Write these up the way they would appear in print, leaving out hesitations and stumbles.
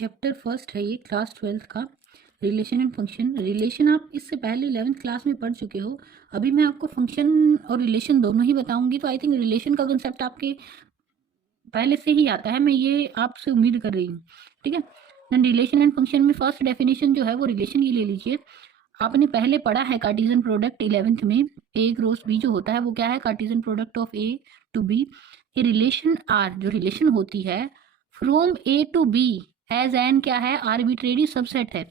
Chapter first है ये class 12th का रिलेशन एंड फंक्शन। रिलेशन आप इससे पहले 11th क्लास में पढ़ चुके हो। अभी मैं आपको फंक्शन और रिलेशन दोनों ही बताऊंगी, तो आई थिंक रिलेशन का कंसेप्ट आपके पहले से ही आता है, मैं ये आपसे उम्मीद कर रही हूँ। ठीक है, देन रिलेशन एंड फंक्शन में फर्स्ट डेफिनेशन जो है वो रिलेशन की ले लीजिए। आपने पहले पढ़ा है कार्टेशियन प्रोडक्ट 11th में, ए क्रॉस बी जो होता है वो क्या है, Cartesian product of A to B. ये रिलेशन आर जो रिलेशन होती है from A to B as an क्या है, आर्बिट्रेरी सबसेट है।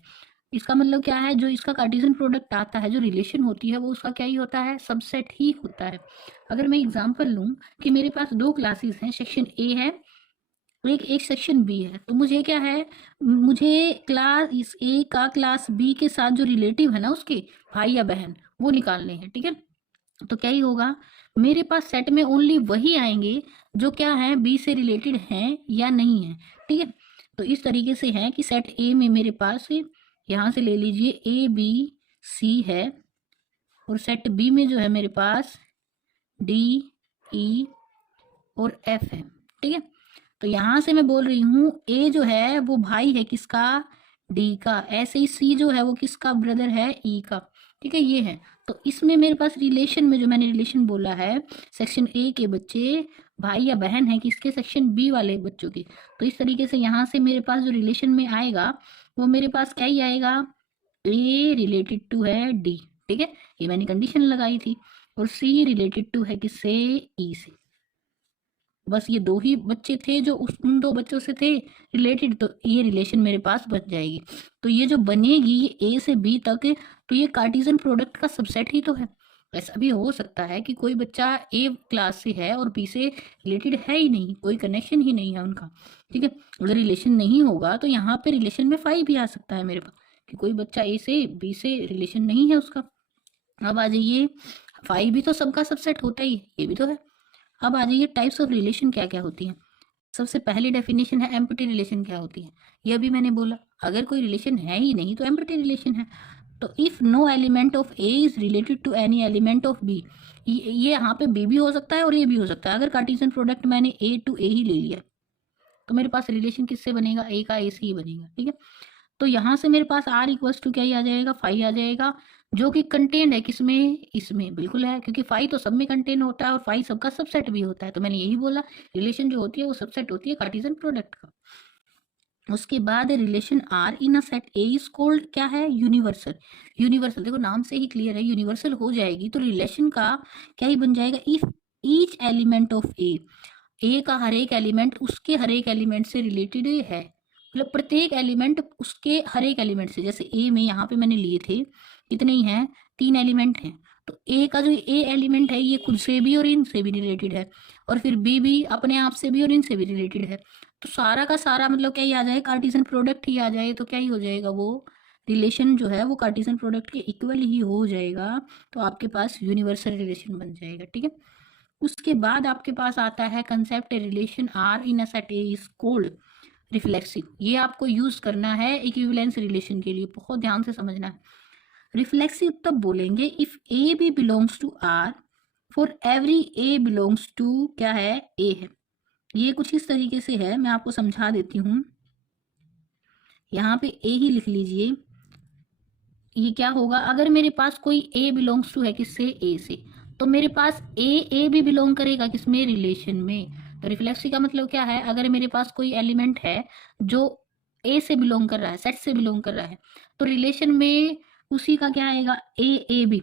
इसका मतलब क्या है, जो इसका कार्टेशियन प्रोडक्ट आता है, जो रिलेशन होती है वो उसका क्या ही होता है, सबसेट ही होता है। अगर मैं एग्जांपल लूं कि मेरे पास दो क्लासेस हैं, सेक्शन ए है एक सेक्शन बी है, तो मुझे क्या है, मुझे क्लास इस ए का क्लास बी के साथ जो रिलेटिव है ना, उसके भाई या बहन, वो निकालने हैं। ठीक है, तो क्या ही होगा, मेरे पास सेट में ओनली वही आएंगे जो क्या है, बी से रिलेटेड हैं या नहीं है। ठीक है, तो इस तरीके से है कि सेट ए में मेरे पास यहाँ से ले लीजिए ए बी सी है, और सेट बी में जो है मेरे पास डी ई और एफ है। ठीक है, तो यहां से मैं बोल रही हूँ ए जो है वो भाई है किसका, डी का। ऐसे ही सी जो है वो किसका ब्रदर है, ई का। ठीक है, ये है। तो इसमें मेरे पास रिलेशन में जो मैंने रिलेशन बोला है, सेक्शन ए के बच्चे भाई या बहन है किसके, सेक्शन बी वाले बच्चों की। तो इस तरीके से यहाँ से मेरे पास जो रिलेशन में आएगा वो मेरे पास क्या ही आएगा, ए रिलेटेड टू है डी। ठीक है, ये मैंने कंडीशन लगाई थी। और सी रिलेटेड टू है किससे, ई से। बस ये दो ही बच्चे थे जो उन दो बच्चों से थे रिलेटेड, तो ये रिलेशन मेरे पास बच जाएगी। तो ये जो बनेगी ए से बी तक, तो ये कार्टेशियन प्रोडक्ट का सबसेट ही तो है। ऐसा भी हो सकता है कि कोई बच्चा ए क्लास से है और बी से रिलेटेड है ही नहीं, कोई कनेक्शन ही नहीं है उनका। ठीक है, अगर रिलेशन नहीं होगा तो यहाँ पे रिलेशन में फाई भी आ सकता है मेरे पास, कि कोई बच्चा ए से बी से रिलेशन नहीं है उसका। अब आ जाइए, फाई भी तो सबका सबसेट होता ही है, ये भी तो है। अब आ जाइए, टाइप्स ऑफ रिलेशन क्या क्या होती हैं। सबसे पहली डेफिनेशन है एम्प्टी रिलेशन क्या होती है। यह भी मैंने बोला, अगर कोई रिलेशन है ही नहीं तो एम्प्टी रिलेशन है। तो if no element of A is related to any element of B, ये यहाँ पे बी भी हो सकता है और ये भी हो सकता है। अगर कार्टेशियन प्रोडक्ट मैंने ए टू ए ही ले लिया तो मेरे पास रिलेशन किससे बनेगा, ए का ए से ही बनेगा। ठीक है, तो यहाँ से मेरे पास आर इक्वल्स टू क्या ही आ जाएगा, फाई आ जाएगा, जो कि कंटेंट है किसमें, इसमें बिल्कुल है, क्योंकि फाई तो सब में कंटेंट होता है और फाई सबका सबसेट भी होता है। तो मैंने यही बोला, रिलेशन जो होती है वो सबसेट होती है कार्टेशियन प्रोडक्ट का। उसके बाद relation are in a set A is called क्या है, यूनिवर्सल। यूनिवर्सल देखो नाम से ही क्लियर है, यूनिवर्सल हो जाएगी तो रिलेशन का क्या ही बन जाएगा, इफ ईच एलिमेंट ऑफ ए का हर एक एलिमेंट उसके हर एक एलिमेंट से रिलेटेड है, मतलब प्रत्येक एलिमेंट उसके हर एक एलिमेंट से। जैसे ए में यहाँ पे मैंने लिए थे कितने ही हैं, 3 एलिमेंट हैं, तो ए का जो ए एलिमेंट है ये खुद से भी और इनसे भी रिलेटेड है, और फिर बी भी अपने आप से भी और इनसे भी रिलेटेड है। तो सारा का सारा मतलब क्या ही आ जाए, कार्टेशियन प्रोडक्ट ही आ जाए, तो क्या ही हो जाएगा, वो रिलेशन जो है वो कार्टेशियन प्रोडक्ट के इक्वल ही हो जाएगा। तो आपके पास यूनिवर्सल रिलेशन बन जाएगा। ठीक है, उसके बाद आपके पास आता है concept relation are in a set A is called reflexive. ये आपको यूज करना है इक्विवेलेंस रिलेशन के लिए, बहुत ध्यान से समझना है। रिफ्लेक्सिव तब बोलेंगे इफ ए भी belongs to R for every A belongs to क्या है, ए है। ये कुछ इस तरीके से है, मैं आपको समझा देती हूँ। यहाँ पे ए ही लिख लीजिए। ये क्या होगा, अगर मेरे पास कोई ए बिलोंग्स टू है किससे, ए से, तो मेरे पास ए भी बिलोंग करेगा किसमें, रिलेशन में। तो रिफ्लेक्सिव का मतलब क्या है, अगर मेरे पास कोई एलिमेंट है जो ए से बिलोंग कर रहा है, सेट से बिलोंग कर रहा है, तो रिलेशन में उसी का क्या आएगा, ए बी।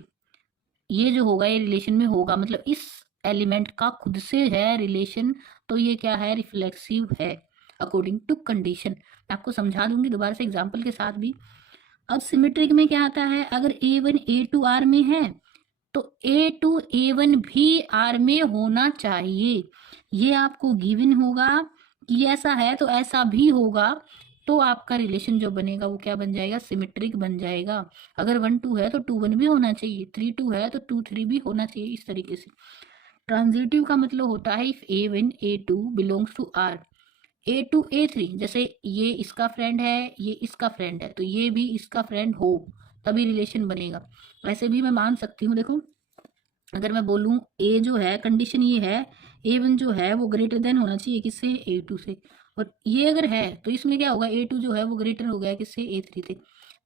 ये जो होगा ये रिलेशन में होगा, मतलब इस एलिमेंट का खुद से है रिलेशन, तो ये क्या है, रिफ्लेक्सिव है अकॉर्डिंग टू कंडीशन। मैं आपको समझा दूंगी दोबारा से एग्जाम्पल के साथ भी। अब सिमेट्रिक में क्या आता है, अगर A1 A2 R में है तो A2 A1 भी R में होना चाहिए। ये आपको गिवन होगा कि ऐसा है तो ऐसा भी होगा, तो आपका रिलेशन जो बनेगा वो क्या बन जाएगा, सिमेट्रिक बन जाएगा। अगर 1 2 है तो 2 1 भी होना चाहिए, 3 2 है तो 2 3 भी होना चाहिए, इस तरीके से। ट्रांजिटिव का मतलब होता है if A1 A2 belongs to R, A2 A3, जैसे ये इसका फ्रेंड है ये इसका फ्रेंड है, तो ये भी इसका फ्रेंड हो, तभी रिलेशन बनेगा। वैसे भी मैं मान सकती हूँ, देखो अगर मैं बोलूँ ए जो है, कंडीशन ये है A1 जो है वो ग्रेटर देन होना चाहिए किससे, A2 से, और ये अगर है तो इसमें क्या होगा, A2 जो है वो ग्रेटर हो गया किससे, A3 से।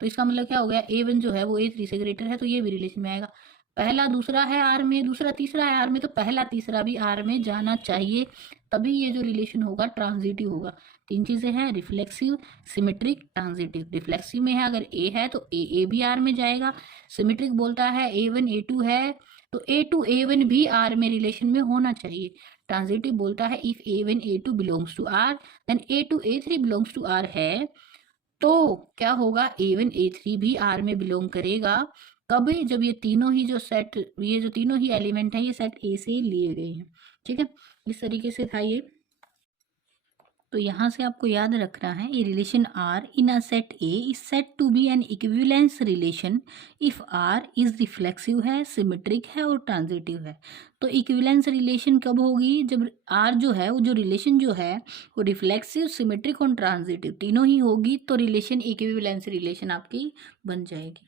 तो इसका मतलब क्या हो गया, A1 जो है वो A3 से ग्रेटर है, तो ये भी रिलेशन में आएगा। पहला दूसरा है आर में, दूसरा तीसरा है आर में, तो पहला तीसरा भी आर में जाना चाहिए, तभी ये जो रिलेशन होगा ट्रांजिटिव होगा। तीन चीजें हैं, रिफ्लेक्सिव, सिमेट्रिक, ट्रांजिटिव। रिफ्लेक्सिव में है अगर ए है तो ए भी आर में जाएगा। सिमेट्रिक बोलता है A1 A2 है तो A2 A1 भी आर में रिलेशन में होना चाहिए। ट्रांजिटिव बोलता है if A1 A2 belongs to R then A2 A3 belongs to R है, तो क्या होगा, A1 A3 भी आर में बिलोंग करेगा। कब, जब ये तीनों ही जो सेट, ये जो तीनों ही एलिमेंट हैं ये सेट ए से लिए गए हैं। ठीक है, इस तरीके से था ये। तो यहाँ से आपको याद रखना है, A relation are in a set A is said to be an equivalence relation if R is reflexive है, सिमेट्रिक है और ट्रांजिटिव है। तो इक्विवेलेंस रिलेशन कब होगी, जब आर जो है, वो जो रिलेशन जो है वो रिफ्लेक्सिव, सिमेट्रिक और ट्रांजिटिव तीनों ही होगी, तो रिलेशन इक्विवेलेंस रिलेशन आपकी बन जाएगी।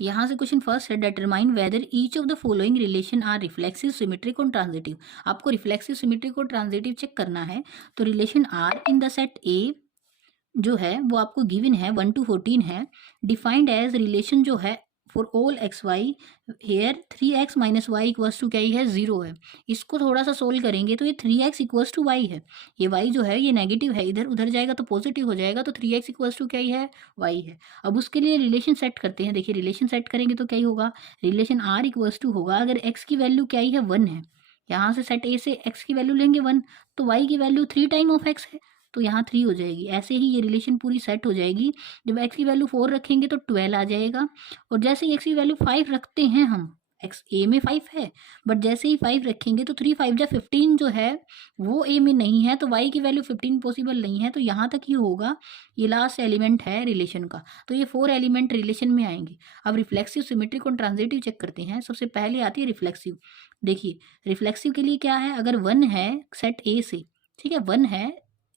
यहाँ से क्वेश्चन फर्स्ट है, determine whether each of the following relation R reflexive, symmetric और ट्रांजिटिव। आपको रिफ्लेक्सिव, सिमेट्रिक और ट्रांजिटिव चेक करना है। तो relation are in the set A जो है वो आपको गिवन है 1 to 14 है। डिफाइंड एज रिलेशन जो है for all X Y here 3x minus Y equals to क्या ही है, 0 है। इसको थोड़ा सा सोल्व करेंगे तो ये 3x इक्वल्स टू वाई है। ये y जो है ये नेगेटिव है, इधर उधर जाएगा तो पॉजिटिव हो जाएगा, तो 3x इक्वल्स टू क्या ही है, y है। अब उसके लिए रिलेशन सेट करते हैं। देखिए रिलेशन सेट करेंगे तो क्या ही होगा, रिलेशन r इक्वल्स टू होगा, अगर x की वैल्यू क्या ही है 1 है, यहाँ से सेट a से x की वैल्यू लेंगे 1, तो y की वैल्यू 3 टाइम ऑफ x है, तो यहाँ 3 हो जाएगी। ऐसे ही ये रिलेशन पूरी सेट हो जाएगी। जब x की वैल्यू 4 रखेंगे तो 12 आ जाएगा, और जैसे ही x की वैल्यू 5 रखते हैं हम, x a में 5 है, बट जैसे ही 5 रखेंगे तो 3 5 जा 15 जो है वो a में नहीं है, तो y की वैल्यू 15 पॉसिबल नहीं है, तो यहाँ तक ही होगा। ये लास्ट एलिमेंट है रिलेशन का, तो ये 4 एलिमेंट रिलेशन में आएंगे। अब रिफ्लेक्सिव, सिमेट्रिक और ट्रांजिटिव चेक करते हैं। सबसे पहले आती है रिफ्लेक्सिव। देखिए रिफ्लेक्सिव के लिए क्या है, अगर 1 है सेट ए से, ठीक है 1 है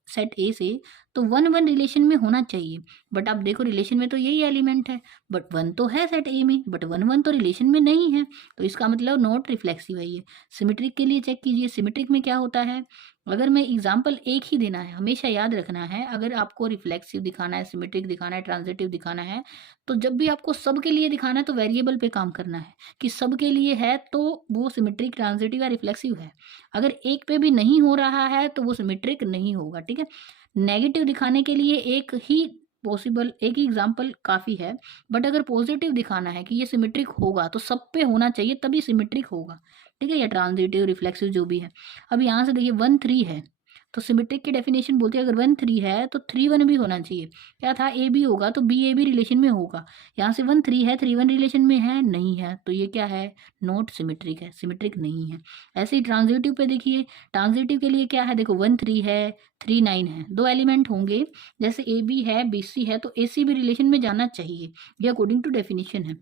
सेट ए से, तो 1 1 रिलेशन में होना चाहिए। बट आप देखो रिलेशन में तो यही एलिमेंट है, बट 1 तो है सेट ए में, बट 1 1 तो रिलेशन में नहीं है, तो इसका मतलब नॉट रिफ्लेक्सिव है ये। सिमेट्रिक के लिए चेक कीजिए, सिमेट्रिक में क्या होता है, अगर मैं एग्जाम्पल एक ही देना है, हमेशा याद रखना है, अगर आपको रिफ्लेक्सिव दिखाना है, सिमेट्रिक दिखाना है, ट्रांजिटिव दिखाना है, तो जब भी आपको सब के लिए दिखाना है तो वेरिएबल पे काम करना है कि सब के लिए है तो वो सिमेट्रिक, ट्रांजिटिव या रिफ्लेक्सिव है। अगर एक पे भी नहीं हो रहा है तो वो सिमेट्रिक नहीं होगा। ठीक है, नेगेटिव दिखाने के लिए एक ही पॉसिबल, एक ही एग्जाम्पल काफ़ी है, बट अगर पॉजिटिव दिखाना है कि ये सिमेट्रिक होगा तो सब पे होना चाहिए तभी सिमेट्रिक होगा। ठीक है, या ट्रांजिटिव, रिफ्लेक्सिव जो भी है। अब यहाँ से देखिए 1 3 है, तो सिमेट्रिक की डेफिनेशन बोलती है अगर 1 3 है तो 3 1 भी होना चाहिए। क्या था, ए बी होगा तो बी ए भी रिलेशन में होगा। यहाँ से 1 3 है, 3 1 रिलेशन में है नहीं है, तो ये क्या है, नॉट सिमेट्रिक है, सिमेट्रिक नहीं है। ऐसे ही ट्रांजिटिव पे देखिए, ट्रांजिटिव के लिए क्या है, देखो 1 3 है, 3 9 है, दो एलिमेंट होंगे, जैसे ए बी है, बी सी है, तो ए सी भी रिलेशन में जाना चाहिए, ये अकॉर्डिंग टू डेफिनेशन है।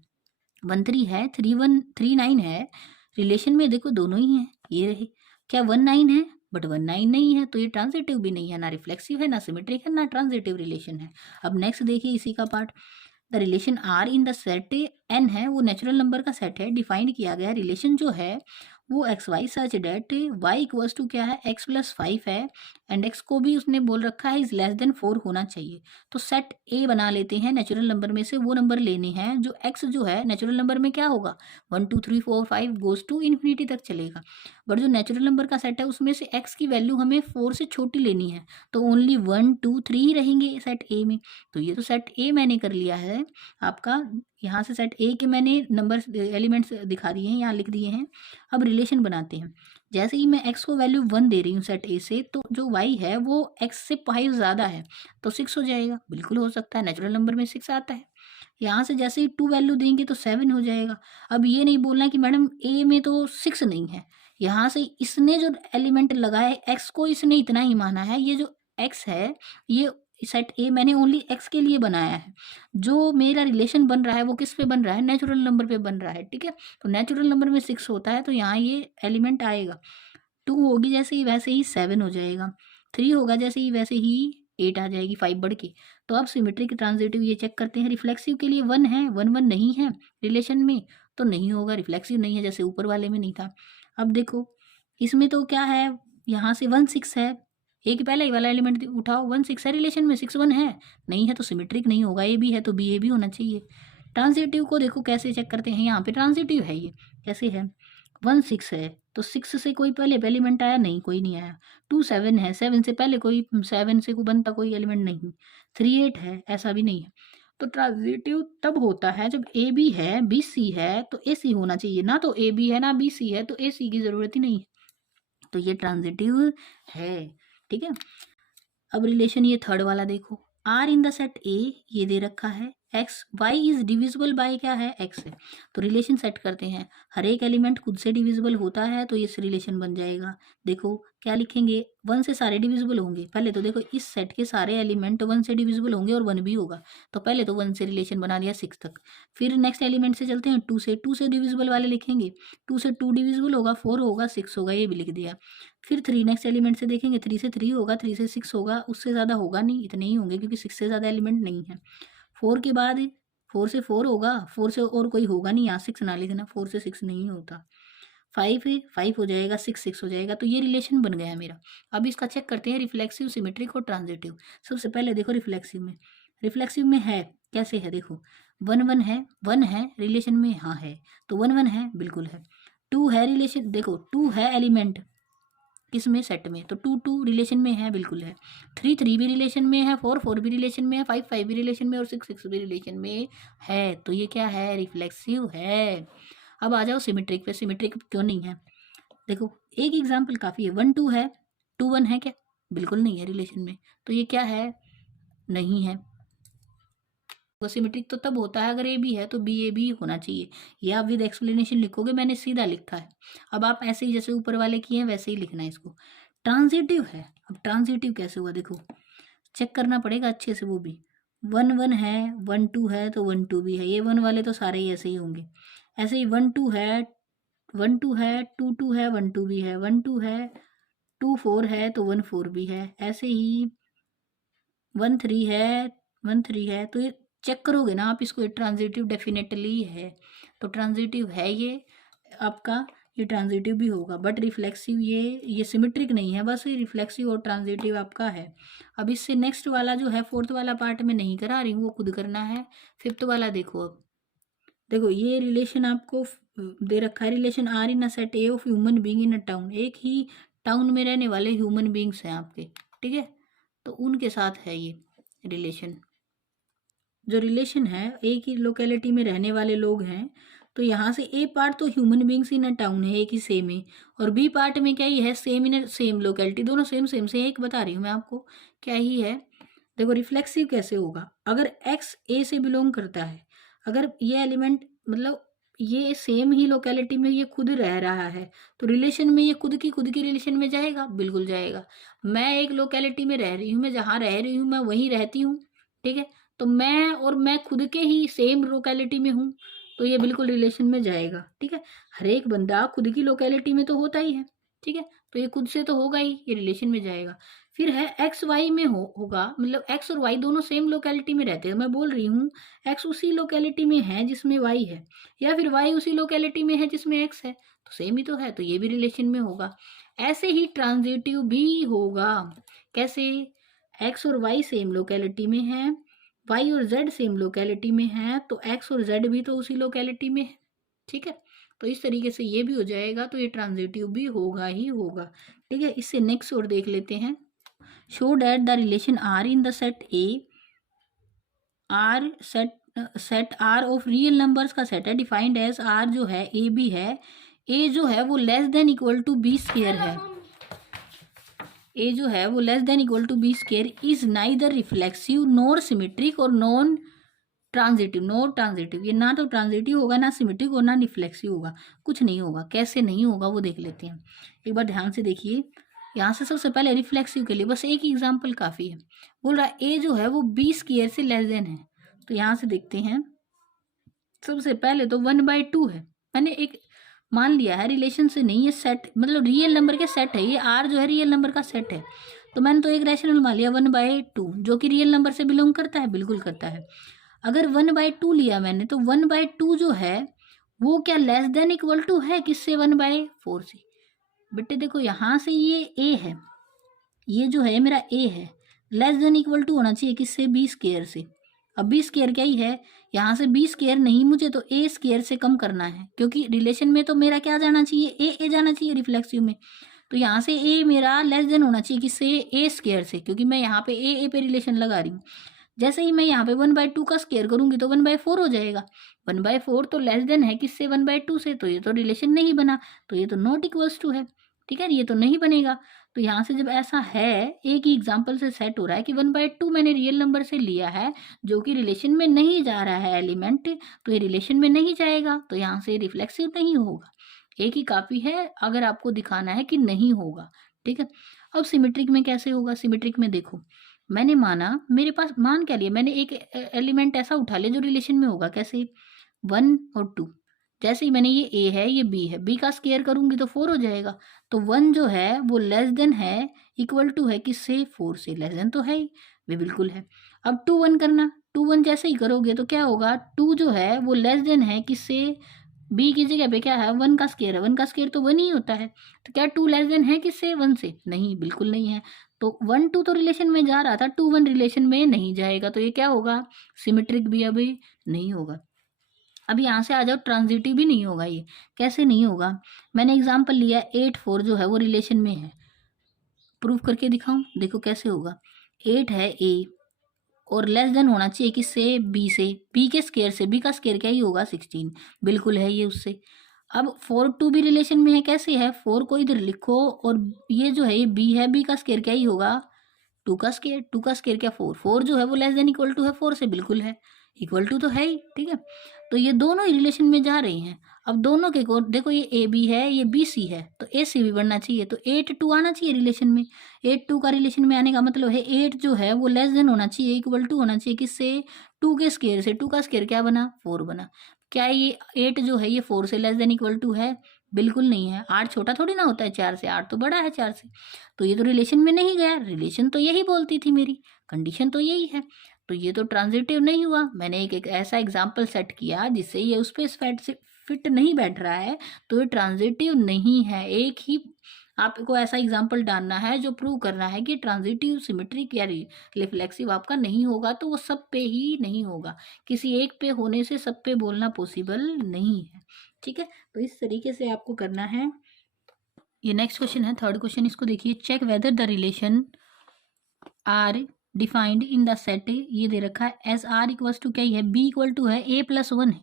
1 3 है, 3 1 3 9 है, रिलेशन में देखो दोनों ही है, ये रहे। क्या 1 9 है, बट 1 9 नहीं है, तो ये ट्रांजिटिव भी नहीं है, ना रिफ्लेक्सिव है, ना सिमेट्रिक है, ना ट्रांजिटिव रिलेशन है। अब नेक्स्ट देखिए इसी का part, the relation are in the set N है, वो नेचुरल नंबर का सेट है, डिफाइंड किया गया रिलेशन जो है वो X Y such that Y equals to क्या है, एक्स प्लस 5 है, एंड एक्स को भी उसने बोल रखा है इज लेस देन 4 होना चाहिए। तो सेट ए बना लेते हैं, नेचुरल नंबर में से वो नंबर लेने हैं जो एक्स जो है नेचुरल नंबर में क्या होगा, 1 2 3 4 5 गोज टू इन्फिनिटी तक चलेगा, बट जो नेचुरल नंबर का सेट है उसमें से एक्स की वैल्यू हमें 4 से छोटी लेनी है, तो ओनली 1 2 3 ही रहेंगे सेट ए में। तो ये तो सेट ए मैंने कर लिया है आपका, यहाँ से सेट ए के मैंने नंबर एलिमेंट्स दिखा दिए हैं, यहाँ लिख दिए हैं। अब रिलेशन बनाते हैं, जैसे ही मैं x को वैल्यू 1 दे रही हूँ सेट ए से, तो जो y है वो x से 5 ज़्यादा है, तो 6 हो जाएगा, बिल्कुल हो सकता है, नेचुरल नंबर में 6 आता है। यहाँ से जैसे ही 2 वैल्यू देंगे तो 7 हो जाएगा। अब ये नहीं बोलना कि मैडम a में तो 6 नहीं है, यहाँ से इसने जो एलिमेंट लगाया है x को इसने इतना ही माना है, ये जो x है ये सेट ए मैंने ओनली x के लिए बनाया है, जो मेरा रिलेशन बन रहा है वो किस पे बन रहा है, नेचुरल नंबर पे बन रहा है। ठीक है, तो नेचुरल नंबर में 6 होता है, तो यहाँ ये एलिमेंट आएगा। 2 होगी जैसे ही वैसे ही 7 हो जाएगा, 3 होगा जैसे ही वैसे ही 8 आ जाएगी 5 बढ़ के। तो अब सिमेट्रिक, ट्रांजिटिव ये चेक करते हैं। रिफ्लेक्सिव के लिए 1 है, 1 1 नहीं है रिलेशन में, तो नहीं होगा, रिफ्लेक्सिव नहीं है, जैसे ऊपर वाले में नहीं था। अब देखो इसमें तो क्या है, यहाँ से 1 6 है, ए के पहले ही वाला एलिमेंट उठाओ, 1 6 है रिलेशन में, 6 1 है, नहीं है तो सिमेट्रिक नहीं होगा, ए बी है तो बी ए भी होना चाहिए। ट्रांजिटिव को देखो कैसे चेक करते हैं, यहाँ पे ट्रांजिटिव है, ये कैसे है, 1 6 है तो 6 से कोई पहले एलिमेंट आया, नहीं कोई नहीं आया। 2 7 है, 7 से पहले कोई, 7 से कोई बनता कोई एलिमेंट नहीं। 3 8 है, ऐसा भी नहीं है। तो ट्रांजिटिव तब होता है जब ए बी है, बी सी है तो ए सी होना चाहिए, ना तो ए बी है ना बी सी है तो ए सी की जरूरत ही नहीं है, तो ये ट्रांजिटिव है। ठीक है, अब रिलेशन ये थर्ड वाला देखो, R in the set A, ये दे रखा है X, Y is divisible by क्या है, एक्स है। तो रिलेशन सेट करते हैं, हर एक एलिमेंट खुद से डिविजिबल होता है तो ये रिलेशन बन जाएगा। देखो क्या लिखेंगे, 1 से सारे डिविजिबल होंगे, पहले तो देखो इस सेट के सारे एलिमेंट 1 से डिविजिबल होंगे और 1 भी होगा, तो पहले तो 1 से रिलेशन बना दिया 6 तक। फिर नेक्स्ट एलिमेंट से चलते हैं, 2 से डिविजिबल वाले लिखेंगे, 2 से 2 डिविजिबल होगा, 4 होगा, 6 होगा, ये भी लिख दिया। फिर 3 नेक्स्ट एलिमेंट से देखेंगे, 3 से 3 होगा, 3 से 6 होगा, उससे ज़्यादा होगा नहीं, इतने ही होंगे क्योंकि 6 से ज़्यादा एलिमेंट नहीं है। 4 के बाद 4 से 4 होगा, 4 से और कोई होगा नहीं, यहाँ 6 ना लिखना, 4 से 6 नहीं होता। 5 है, 5 हो जाएगा, 6 6 हो जाएगा, तो ये रिलेशन बन गया मेरा। अब इसका चेक करते हैं रिफ्लेक्सिव, सिमेट्रिक और ट्रांजिटिव। सबसे पहले देखो रिफ्लेक्सिव में, रिफ्लेक्सिव में है कैसे है, देखो 1 1 है, 1 है रिलेशन में, हाँ है, तो 1 1 है बिल्कुल है। 2 है रिलेशन, देखो 2 है एलिमेंट किसमें, सेट में, तो 2 2 रिलेशन में है बिल्कुल है। 3 3 भी रिलेशन में है, 4 4 भी रिलेशन में है, 5 5 भी रिलेशन में और 6 6 भी रिलेशन में है, तो ये क्या है, रिफ्लेक्सिव है। अब आ जाओ सिमेट्रिक पे, सिमेट्रिक क्यों नहीं है, देखो एक एग्जाम्पल काफ़ी है, 1 2 है, 2 1 है क्या, बिल्कुल नहीं है रिलेशन में, तो ये क्या है, नहीं है। तो सिमेट्रिक तो तब होता है अगर ए बी है तो बी ए भी होना चाहिए, ये आप विद एक्सप्लेनेशन लिखोगे, मैंने सीधा लिखा है। अब आप ऐसे ही जैसे ऊपर वाले किए हैं वैसे ही लिखना है इसको। ट्रांजिटिव है, अब ट्रांजिटिव कैसे हुआ, देखो चेक करना पड़ेगा अच्छे से, वो भी 1 1 है, 1 2 है तो 1 2 भी है, ये 1 वाले तो सारे ही ऐसे ही होंगे। ऐसे ही 1 2 है, 1 2 है, 2 2 है, 1 2 भी है, 1 2 है, 2 4 है तो 1 4 भी है, ऐसे ही 1 3 है, 1 3 है, तो ये चेक करोगे ना आप इसको, ये ट्रांजिटिव डेफिनेटली है, तो ट्रांजिटिव है ये आपका, ये ट्रांजिटिव भी होगा, बट रिफ्लेक्सिव ये सिमेट्रिक नहीं है, बस ये रिफ्लेक्सिव और ट्रांजिटिव आपका है। अब इससे नेक्स्ट वाला जो है, फोर्थ वाला पार्ट में नहीं करा रही हूँ, वो खुद करना है। फिफ्थ वाला देखो, अब देखो ये रिलेशन आपको दे रखा है, relation are in a set A of human being in a town, एक ही टाउन में रहने वाले ह्यूमन बीइंग्स हैं आपके, ठीक है, तो उनके साथ है ये रिलेशन। जो रिलेशन है एक ही लोकेलिटी में रहने वाले लोग हैं, तो यहाँ से ए पार्ट तो human beings in a town है, एक ही सेम है, और बी पार्ट में क्या ही है, सेम इन सेम लोकेलिटी, दोनों सेम सेम से, एक बता रही हूँ मैं आपको क्या ही है। देखो रिफ्लेक्सिव कैसे होगा, अगर एक्स ए से बिलोंग करता है, अगर ये एलिमेंट मतलब ये सेम ही लोकेलिटी में ये खुद रह रहा है, तो रिलेशन में ये खुद की रिलेशन में जाएगा, बिल्कुल जाएगा। मैं एक लोकेलिटी में रह रही हूँ, मैं जहाँ रह रही हूँ मैं वहीं रहती हूँ, ठीक है, तो मैं खुद के ही सेम लोकेलिटी में हूँ, तो ये बिल्कुल रिलेशन में जाएगा, ठीक है। हर एक बंदा खुद की लोकेलिटी में तो होता ही है, ठीक है, तो ये खुद से तो होगा ही, ये रिलेशन में जाएगा। फिर है एक्स वाई में होगा, मतलब एक्स और वाई दोनों सेम लोकेलिटी में रहते हैं, मैं बोल रही हूँ एक्स उसी लोकेलिटी में है जिसमें वाई है, या फिर वाई उसी लोकेलिटी में है जिसमें एक्स है, तो सेम ही तो है, तो ये भी रिलेशन में होगा। ऐसे ही ट्रांजिटिव भी होगा, कैसे, एक्स और वाई सेम लोकेलिटी में है, वाई और जेड सेम लोकेलिटी में है, तो एक्स और जेड भी तो उसी लोकेलिटी में है, ठीक है, तो इस तरीके से ये भी हो जाएगा, तो ये ट्रांजिटिव भी होगा ही होगा, ठीक है। इससे नेक्स्ट और देख लेते हैं, show that the relation are in the set A, R set R of real numbers का सेट है, डिफाइंड एज आर जो है ए बी है, ए जो है वो less than equal to B square है, ए जो है वो less than equal to B square, is neither reflexive nor symmetric और नॉन ट्रांजिटिव, ये ना तो ट्रांजिटिव होगा, ना सिमेट्रिक और ना रिफ्लेक्सिव होगा, कुछ नहीं होगा। कैसे नहीं होगा वो देख लेते हैं, एक बार ध्यान से देखिए। यहाँ से सबसे पहले रिफ्लेक्सिव के लिए बस एक एग्जाम्पल काफ़ी है, बोल रहा है ए जो है वो बी स्क्वायर से लेस देन है, तो यहाँ से देखते हैं, सबसे पहले तो 1/2 है, मैंने एक मान लिया है, रिलेशन से नहीं है, सेट मतलब रियल नंबर के सेट है, ये आर जो है रियल नंबर का सेट है, तो मैंने तो एक रैशनल मान लिया 1/2 जो कि रियल नंबर से बिलोंग करता है, बिल्कुल करता है। अगर 1/2 लिया मैंने, तो 1/2 जो है वो क्या लेस देन इक्वल टू है किससे, 1/4 से। बेटे देखो यहाँ से ये ए है, ये जो है मेरा ए है, लेस देन इक्वल टू होना चाहिए किससे, बी स्क्वायर से। अब बी स्क्वायर क्या ही है, यहाँ से बी स्क्वायर नहीं, मुझे तो ए स्क्वायर से कम करना है, क्योंकि रिलेशन में तो मेरा क्या जाना चाहिए, ए जाना चाहिए रिफ्लेक्सिव में। तो यहाँ से ए मेरा लेस देन होना चाहिए किससे, ए स्क्वायर से, क्योंकि मैं यहाँ पे ए पे रिलेशन लगा रही हूँ। जैसे ही मैं यहाँ पे 1/2 का स्क्वायर करूंगी तो 1/4 हो जाएगा। 1/4 तो लेस देन है किससे, 1/2 से, तो ये तो रिलेशन नहीं बना, तो ये तो नॉट इक्वल्स टू है। ठीक है, ये तो नहीं बनेगा। तो यहाँ से जब ऐसा है, एक ही एग्जाम्पल से सेट हो रहा है कि 1/2 मैंने रियल नंबर से लिया है जो कि रिलेशन में नहीं जा रहा है एलिमेंट, तो ये रिलेशन में नहीं जाएगा, तो यहाँ से रिफ्लेक्सिव नहीं होगा। एक ही काफ़ी है अगर आपको दिखाना है कि नहीं होगा। ठीक है, अब सिमेट्रिक में कैसे होगा, सिमेट्रिक में देखो, मैंने माना, मेरे पास मान क्या लिया, मैंने एक एलिमेंट ऐसा उठा लिया जो रिलेशन में होगा, कैसे, 1 और 2। जैसे ही मैंने ये ए है ये बी है, बी का स्क्वायर करूंगी तो 4 हो जाएगा। तो 1 जो है वो लेस देन है, इक्वल टू है किससे, 4 से, लेस देन तो है ही, वे बिल्कुल है। अब 2 1 करना, 2 1 जैसे ही करोगे तो क्या होगा, 2 जो है वो लेस देन है किससे, बी की जगह पे क्या है, 1 का स्क्वायर है, 1 का स्क्वायर तो 1 ही होता है। तो क्या 2 लेस देन है किससे, 1 से, नहीं, बिल्कुल नहीं है। तो 1 2 तो रिलेशन में जा रहा था, 2 1 रिलेशन में नहीं जाएगा, तो ये क्या होगा, सिमेट्रिक भी अभी नहीं होगा। अब यहाँ से आ जाओ, ट्रांजिटिव भी नहीं होगा। ये कैसे नहीं होगा, मैंने एग्जांपल लिया 8 4 जो है वो रिलेशन में है, प्रूफ करके दिखाऊं, देखो कैसे होगा। 8 है ए और लेस देन होना चाहिए किससे, बी से, बी के स्क्वायर से, बी का स्क्वायर क्या ही होगा, 16, बिल्कुल है ये उससे। अब 4 2 भी रिलेशन में है, कैसे है, 4 को इधर लिखो और ये जो है ये बी है, बी का स्क्वायर क्या ही होगा, 2 का स्क्वायर, 2 का स्क्वायर क्या, 4, 4 जो है वो लेस देन इक्वल टू है 4 से, बिल्कुल है, इक्वल टू तो है ही। ठीक है, तो ये दोनों ही रिलेशन में जा रही हैं। अब दोनों के को देखो, ये ए बी है, ये बी सी है, तो ए सी भी बनना चाहिए, तो 8 2 आना चाहिए रिलेशन में। 8 2 का रिलेशन में आने का मतलब है 8 जो है वो लेस देन होना चाहिए, इक्वल टू होना चाहिए किससे, 2 के स्क्वायर से, 2 का स्क्वायर क्या बना, 4 बना। क्या ये 8 जो है ये 4 से लेस देन इक्वल टू है, बिल्कुल नहीं है। 8 छोटा थोड़ी ना होता है 4 से, 8 तो बड़ा है 4 से, तो ये तो रिलेशन में नहीं गया। रिलेशन तो यही बोलती थी, मेरी कंडीशन तो यही है, तो ये तो ट्रांजिटिव नहीं हुआ। मैंने एक ऐसा एग्जाम्पल सेट किया जिससे ये उस पर फिट नहीं बैठ रहा है, तो ये ट्रांजिटिव नहीं है। एक ही आपको ऐसा एग्जाम्पल डालना है जो प्रूव करना है कि ट्रांजिटिव, सिमेट्रिक या रिफ्लेक्सिव आपका नहीं होगा, तो वो सब पे ही नहीं होगा। किसी एक पे होने से सब पे बोलना पॉसिबल नहीं है। ठीक है, तो इस तरीके से आपको करना है। ये नेक्स्ट क्वेश्चन है, थर्ड क्वेश्चन, इसको देखिए, check whether the relation R defined in the set, ये दे रखा है एस आर इक्वल्स टू क्या ही है, बी इक्वल टू है ए प्लस 1 है।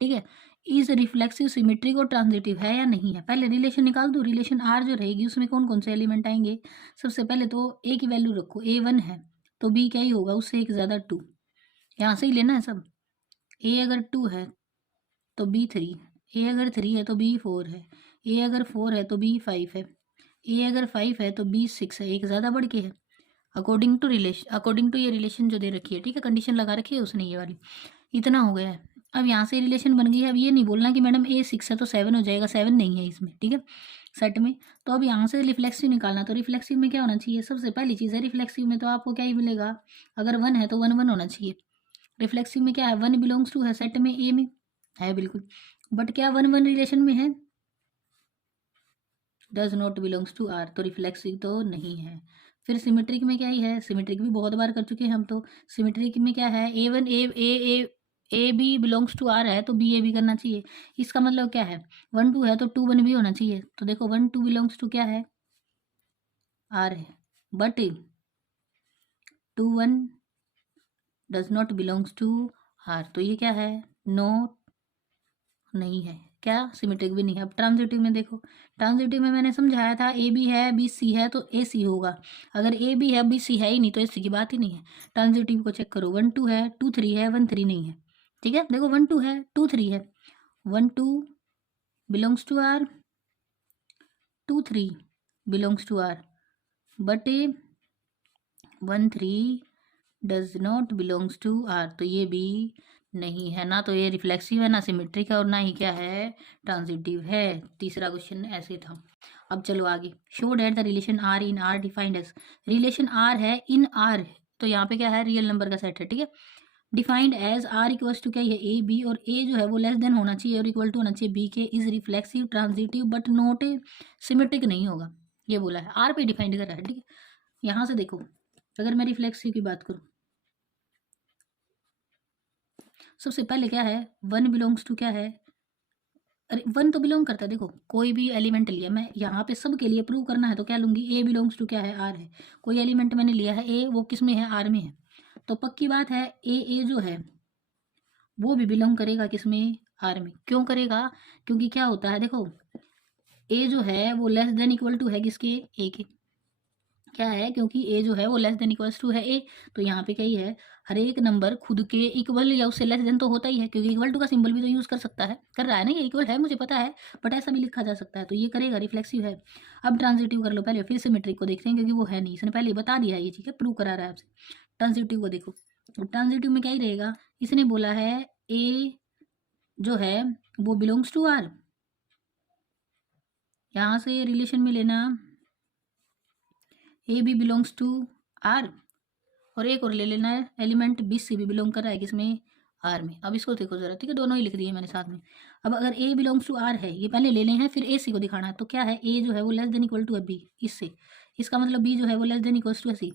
ठीक है, इज रिफ्लेक्सिव, सिमेट्रिक और ट्रांजिटिव है या नहीं है। पहले रिलेशन निकाल दो, रिलेशन आर जो रहेगी उसमें कौन कौन से एलिमेंट आएंगे। सबसे पहले तो ए की वैल्यू रखो, ए 1 है तो बी क्या ही होगा, उससे एक ज़्यादा 2, यहाँ से ही लेना है सब। ए अगर 2 है तो बी 3, ए अगर 3 है तो बी 4 है, ए अगर 4 है तो बी 5 है, ए अगर 5 है तो बी 6 है, एक ज़्यादा बढ़ के है, according to relation, according to ये रिलेशन जो दे रखी है। ठीक है, कंडीशन लगा रखी है उसने ये वाली, इतना हो गया है। अब यहाँ से रिलेशन बन गई है। अब ये नहीं बोलना कि मैडम ए 6 है तो 7 हो जाएगा, 7 नहीं है इसमें। ठीक है, सेट में। तो अब यहाँ से रिफ्लेक्सिव निकालना, तो रिफ्लेक्सिव में क्या होना चाहिए, सबसे पहली चीज़ है रिफ्लेक्सिव में तो आपको क्या ही मिलेगा, अगर 1 है तो 1 1 होना चाहिए। रिफ्लेक्सिव में क्या है, 1 बिलोंग्स टू है सेट में, ए में है बिल्कुल, बट क्या 1 1 रिलेशन में है, does not belongs to R, तो रिफ्लेक्सिव तो नहीं है। फिर सिमेट्रिक में क्या ही है, सिमेट्रिक भी बहुत बार कर चुके हैं हम तो। सिमेट्रिक में क्या है, A one A B belongs to R है तो बी ए भी करना चाहिए। इसका मतलब क्या है, 1 2 है तो 2 1 भी होना चाहिए। तो देखो 1 2 बिलोंग्स टू क्या है, आर है, but 2 1 does not belongs to R, तो ये क्या है, नो नहीं है, क्या सिमेट्रिक भी नहीं है। अब ट्रांजिटिव में देखो, ट्रांजिटिव में मैंने समझाया था ए बी है बी सी है तो ए सी होगा, अगर ए बी है बी सी है ही नहीं तो ए सी की बात ही नहीं है। ट्रांजिटिव को चेक करो, 1 2 है 2 3 है 1 3 नहीं है। ठीक है, देखो 1 2 है 2 3 है, 1 2 belongs to R, 2 3 belongs to R, but 1 3 does not belongs to R, तो ये भी नहीं है ना, तो ये रिफ्लेक्सिव है ना सिमेट्रिक है और ना ही क्या है ट्रांजिटिव है। तीसरा क्वेश्चन ऐसे था। अब चलो आगे, show that the relation are in R defined as, relation R है इन आर, तो यहाँ पे क्या है, रियल नंबर का सेट है। ठीक है, defined as R equals to क्या है, ए बी, और ए जो है वो लेस देन होना चाहिए और इक्वल टू होना चाहिए बी के, is reflexive transitive but not symmetric नहीं होगा, ये बोला है, आर पे डिफाइंड कर रहा है। ठीक है, यहाँ से देखो, अगर मैं रिफ्लेक्सिव की बात करूँ, सबसे पहले क्या है, वन बिलोंग्स टू क्या है, अरे वन तो बिलोंग करता है, देखो कोई भी एलिमेंट लिया मैं यहाँ पे सबके लिए प्रूव करना है तो क्या लूँगी, ए बिलोंग्स टू क्या है, आर है। कोई एलिमेंट मैंने लिया है ए, वो किस में है, आर में है, तो पक्की बात है ए जो है वो भी बिलोंग करेगा किस में, आर में। क्यों करेगा, क्योंकि क्या होता है देखो, ए जो है वो लेस देन इक्वल टू है किसके, ए के। क्या है, क्योंकि ए जो है वो लेस देन इक्वल्स टू है ए, तो यहाँ पे क्या ही है, हर एक नंबर खुद के इक्वल या उससे लेस देन तो होता ही है, क्योंकि इक्वल टू का सिंबल भी तो यूज़ कर सकता है, कर रहा है ना, ये इक्वल है मुझे पता है, बट ऐसा भी लिखा जा सकता है, तो ये करेगा, रिफ्लेक्सिव है। अब ट्रांजिटिव कर लो, पहले फिर सिमेट्रिक को देखते हैं, क्योंकि वो है नहीं, इसने पहले ही बता दिया है ये चीज़ है, प्रूव करा रहा है आपसे। ट्रांजिटिव को देखो, ट्रांजिटिव में क्या ही रहेगा, इसने बोला है ए जो है वो बिलोंग्स टू आर, यहाँ से रिलेशन में लेना ए भी बिलोंग्स टू आर, और एक और ले लेना है एलिमेंट बी सी भी बिलोंग कर रहा है किसमें, आर में। अब इसको देखो जरा, ठीक है, दोनों ही लिख दिए मैंने साथ में। अब अगर ए बिलोंग्स टू आर है, ये पहले ले लें हैं, फिर ए सी को दिखाना है, तो क्या है, ए जो है वो लेस देन इक्वल टू है बी, इससे इसका मतलब बी जो है वो लेस देन इक्वल टू है सी।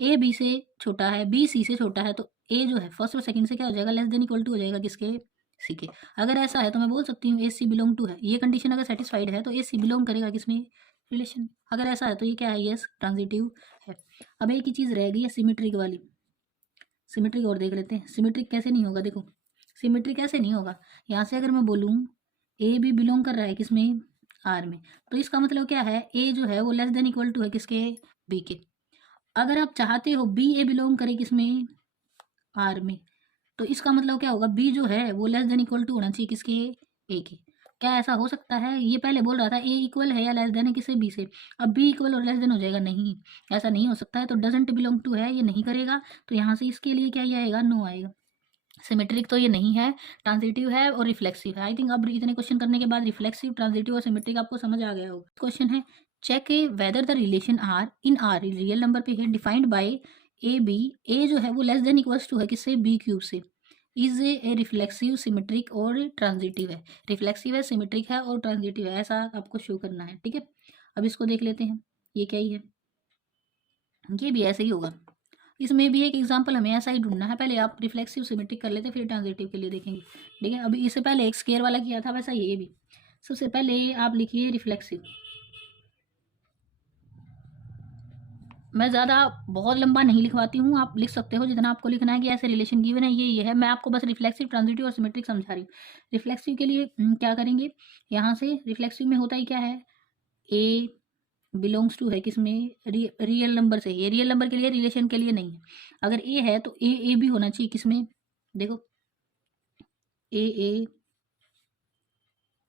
ए बी से छोटा है, बी सी से छोटा है, तो ए जो है फर्स्ट और सेकंड से क्या हो जाएगा, लेस देन इक्वल टू हो जाएगा किसके, सी के। अगर ऐसा है तो मैं बोल सकती हूँ ए सी बिलोंग टू है, ये कंडीशन अगर सेटिस्फाइड है तो ए सी बिलोंग करेगा किसमें, रिलेशन। अगर ऐसा है तो ये क्या है, यस ट्रांजिटिव है। अब एक ही चीज़ रह गई है सिमेट्रिक वाली, सिमेट्रिक और देख लेते हैं, सिमेट्रिक कैसे नहीं होगा, देखो सिमेट्रिक कैसे नहीं होगा, यहाँ से अगर मैं बोलूँ ए भी बिलोंग कर रहा है किसमें, आर में, तो इसका मतलब क्या है, ए जो है वो लेस देन इक्वल टू है किसके, बी के। अगर आप चाहते हो बी ए बिलोंग करे किसमें, आर में, तो इसका मतलब क्या होगा, बी जो है वो लेस देन इक्वल टू होना चाहिए किसके, ए के। क्या ऐसा हो सकता है, ये पहले बोल रहा था ए इक्वल है या लेस देन है किसे, बी से, अब बी इक्वल और लेस देन हो जाएगा, नहीं ऐसा नहीं हो सकता है, तो डजेंट बिलोंग टू है, ये नहीं करेगा, तो यहाँ से इसके लिए क्या ही आएगा, नो आएगा। सिमेट्रिक तो ये नहीं है, ट्रांजिटिव है और रिफ्लेक्सिव है। आई थिंक अब इतने क्वेश्चन करने के बाद रिफ्लेक्सिव, ट्रांजिटिव और सिमेट्रिक आपको समझ आ गया होगा। क्वेश्चन है, check whether the relation are in R real number पे है, defined by A B, A जो है वो लेस देन इक्वल्स टू है किससे, बी क्यूब से, इज ए रिफ्लेक्सिव, सिमेट्रिक और ट्रांजिटिव है। रिफ्लेक्सिव है, सिमेट्रिक है और ट्रांजिटिव है, ऐसा आपको शो करना है, ठीक है। अब इसको देख लेते हैं, ये क्या ही है, ये भी ऐसे ही होगा। इसमें भी एक एग्जांपल हमें ऐसा ही ढूंढना है, पहले आप रिफ्लेक्सिव सिमेट्रिक कर लेते, फिर ट्रांजिटिव के लिए देखेंगे, ठीक है। अभी इससे पहले एक स्केयर वाला किया था, वैसा ये भी। सबसे पहले आप लिखिए रिफ्लेक्सिव, मैं ज़्यादा बहुत लंबा नहीं लिखवाती हूँ, आप लिख सकते हो जितना आपको लिखना है, कि ऐसे रिलेशन गिवन है, ये है, मैं आपको बस रिफ्लेक्सिव, ट्रांजिटिव और सिमेट्रिक समझा रही हूँ। रिफ्लेक्सिव के लिए क्या करेंगे, यहाँ से रिफ्लेक्सिव में होता ही क्या है, ए बिलोंग्स टू है किसमें, रियल नंबर से, ये रियल नंबर के लिए, रिलेशन के लिए नहीं है। अगर ए है तो ए भी होना चाहिए किसमें, देखो ए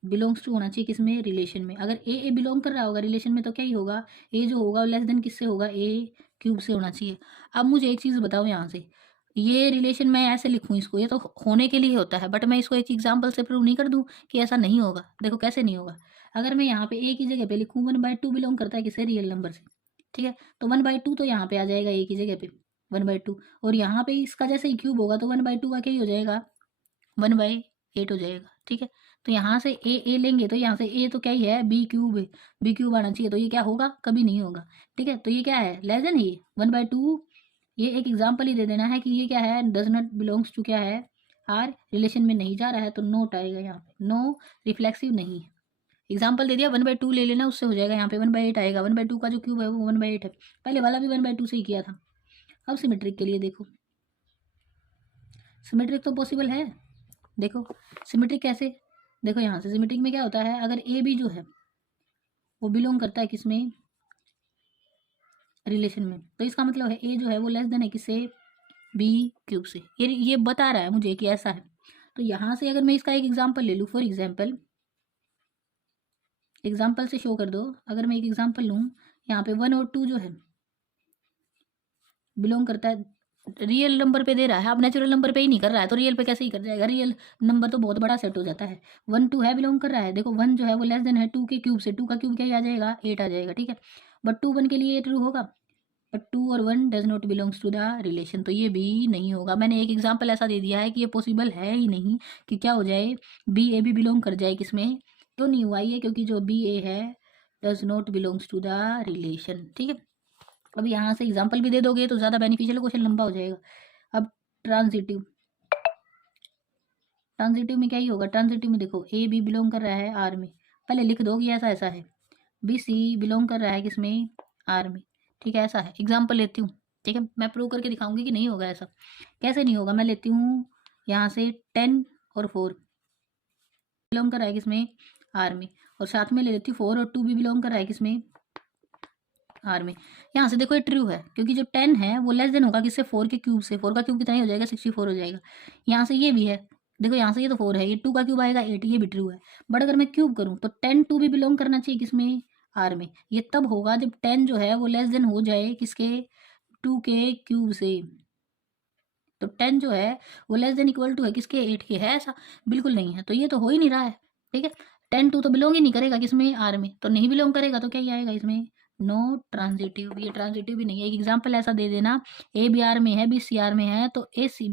बिलोंग्स टू होना चाहिए किसमें, रिलेशन में। अगर ए बिलोंग कर रहा होगा रिलेशन में तो क्या ही होगा, ए जो होगा लेस देन किससे होगा, ए क्यूब से होना चाहिए। अब मुझे एक चीज़ बताओ, यहाँ से ये रिलेशन मैं ऐसे लिखूँ इसको, ये तो होने के लिए होता है, बट मैं इसको एक एग्जाम्पल से प्रूव नहीं कर दूँ कि ऐसा नहीं होगा। देखो कैसे नहीं होगा, अगर मैं यहाँ पे ए की जगह पे लिखूँ 1/2 बिलोंग करता है किससे, रियल नंबर से, ठीक है, तो 1/2 तो यहाँ पे आ जाएगा ए की जगह पे 1/2, और यहाँ पे इसका जैसे ही क्यूब होगा तो 1/2 का क्या ही हो जाएगा, 1/8 हो जाएगा, ठीक है। तो यहाँ से ए लेंगे तो यहाँ से ए तो क्या ही है, बी क्यूब है, बी क्यूब आना चाहिए, तो ये क्या होगा, कभी नहीं होगा, ठीक है। तो ये क्या है, लेस देन ही 1/2, ये एक एग्जाम्पल ही दे देना है कि ये क्या है, डज नॉट बिलोंग्स टू क्या है, आर, रिलेशन में नहीं जा रहा है, तो नोट आएगा यहाँ पे, नो रिफ्लेक्सिव नहीं है। एग्जाम्पल दे दिया, 1/2 ले लेना, उससे हो जाएगा, यहाँ पे 1/8 आएगा, 1/2 का जो क्यूब है वो 1/8 है, पहले वाला भी 1/2 से ही किया था। अब सिमेट्रिक के लिए देखो, सिमेट्रिक तो पॉसिबल है, देखो सिमेट्रिक कैसे, देखो यहाँ से सिमेट्रिक में क्या होता है, अगर ए बी जो है वो बिलोंग करता है किसमें, रिलेशन में, तो इसका मतलब है ए जो है वो लेस देन है किससे, बी क्यूब से, ये बता रहा है मुझे कि ऐसा है। तो यहाँ से अगर मैं इसका एक एग्जांपल ले लूँ, फॉर एग्जांपल से शो कर दो, अगर मैं एक एग्जांपल लूँ, यहाँ पे 1 और 2 जो है बिलोंग करता है, रियल नंबर पे दे रहा है, अब नेचुरल नंबर पे ही नहीं कर रहा है, तो रियल पे कैसे ही कर जाएगा, रियल नंबर तो बहुत बड़ा सेट हो जाता है। 1 2 है बिलोंग कर रहा है, देखो 1 जो है वो लेस देन है 2 के क्यूब से, 2 का क्यूब क्या आ जाएगा, 8 आ जाएगा, ठीक है। बट 2 1 के लिए ये ट्रू होगा, बट 2 और 1 does not belongs to the relation, तो ये भी नहीं होगा। मैंने एक एग्जाम्पल ऐसा दे दिया है कि ये पॉसिबल है ही नहीं कि क्या हो जाए, बी ए भी बिलोंग कर जाए किसमें, तो नहीं हुआ ये, क्योंकि जो बी ए है does not belongs to the relation, ठीक है। अब यहाँ से एग्जाम्पल भी दे दोगे तो ज़्यादा बेनिफिशियल, क्वेश्चन लंबा हो जाएगा। अब ट्रांजिटिव, ट्रांजिटिव में क्या ही होगा, ट्रांजिटिव में देखो ए बी बिलोंग कर रहा है आर में, पहले लिख दो कि ऐसा ऐसा है, बी सी बिलोंग कर रहा है किसमें, आर में, ठीक है, ऐसा है। एग्जाम्पल लेती हूँ, ठीक है, मैं प्रूव करके दिखाऊंगी कि नहीं होगा ऐसा। कैसे नहीं होगा, मैं लेती हूँ यहाँ से 10 और 4 बिलोंग कर रहा है किसमें, आर में, और साथ में ले लेती हूँ 4 और 2 भी बिलोंग कर रहा है किसमें, आर में। यहाँ से देखो ये ट्रू है, क्योंकि जो 10 है वो लेस देन होगा किससे, 4 के क्यूब से, 4 का क्यूब कितना ही हो जाएगा, 64 हो जाएगा। यहाँ से ये भी है, देखो यहाँ से ये तो 4 है, ये 2 का क्यूब आएगा 8, ये भी ट्रू है। बट अगर मैं क्यूब करूँ तो 10 2 भी बिलोंग करना चाहिए किसमें, आर में। ये तब होगा जब 10 जो है वो लेस देन हो जाए किसके, 2 के क्यूब से। तो 10 जो है वो लेस देन इक्वल टू है किसके, 8 के, है ऐसा, बिल्कुल नहीं है, तो ये तो हो ही नहीं रहा है, ठीक है। 10 2 तो बिलोंग ही नहीं करेगा किसमें, आर में, तो नहीं बिलोंग करेगा तो क्या ही आएगा इसमें, नो ट्रांजिटिव। ये ट्रांजिटिव भी नहीं है। एक एग्जांपल ऐसा दे देना, ए बी आर में है, बी सी आर में है, तो ए सी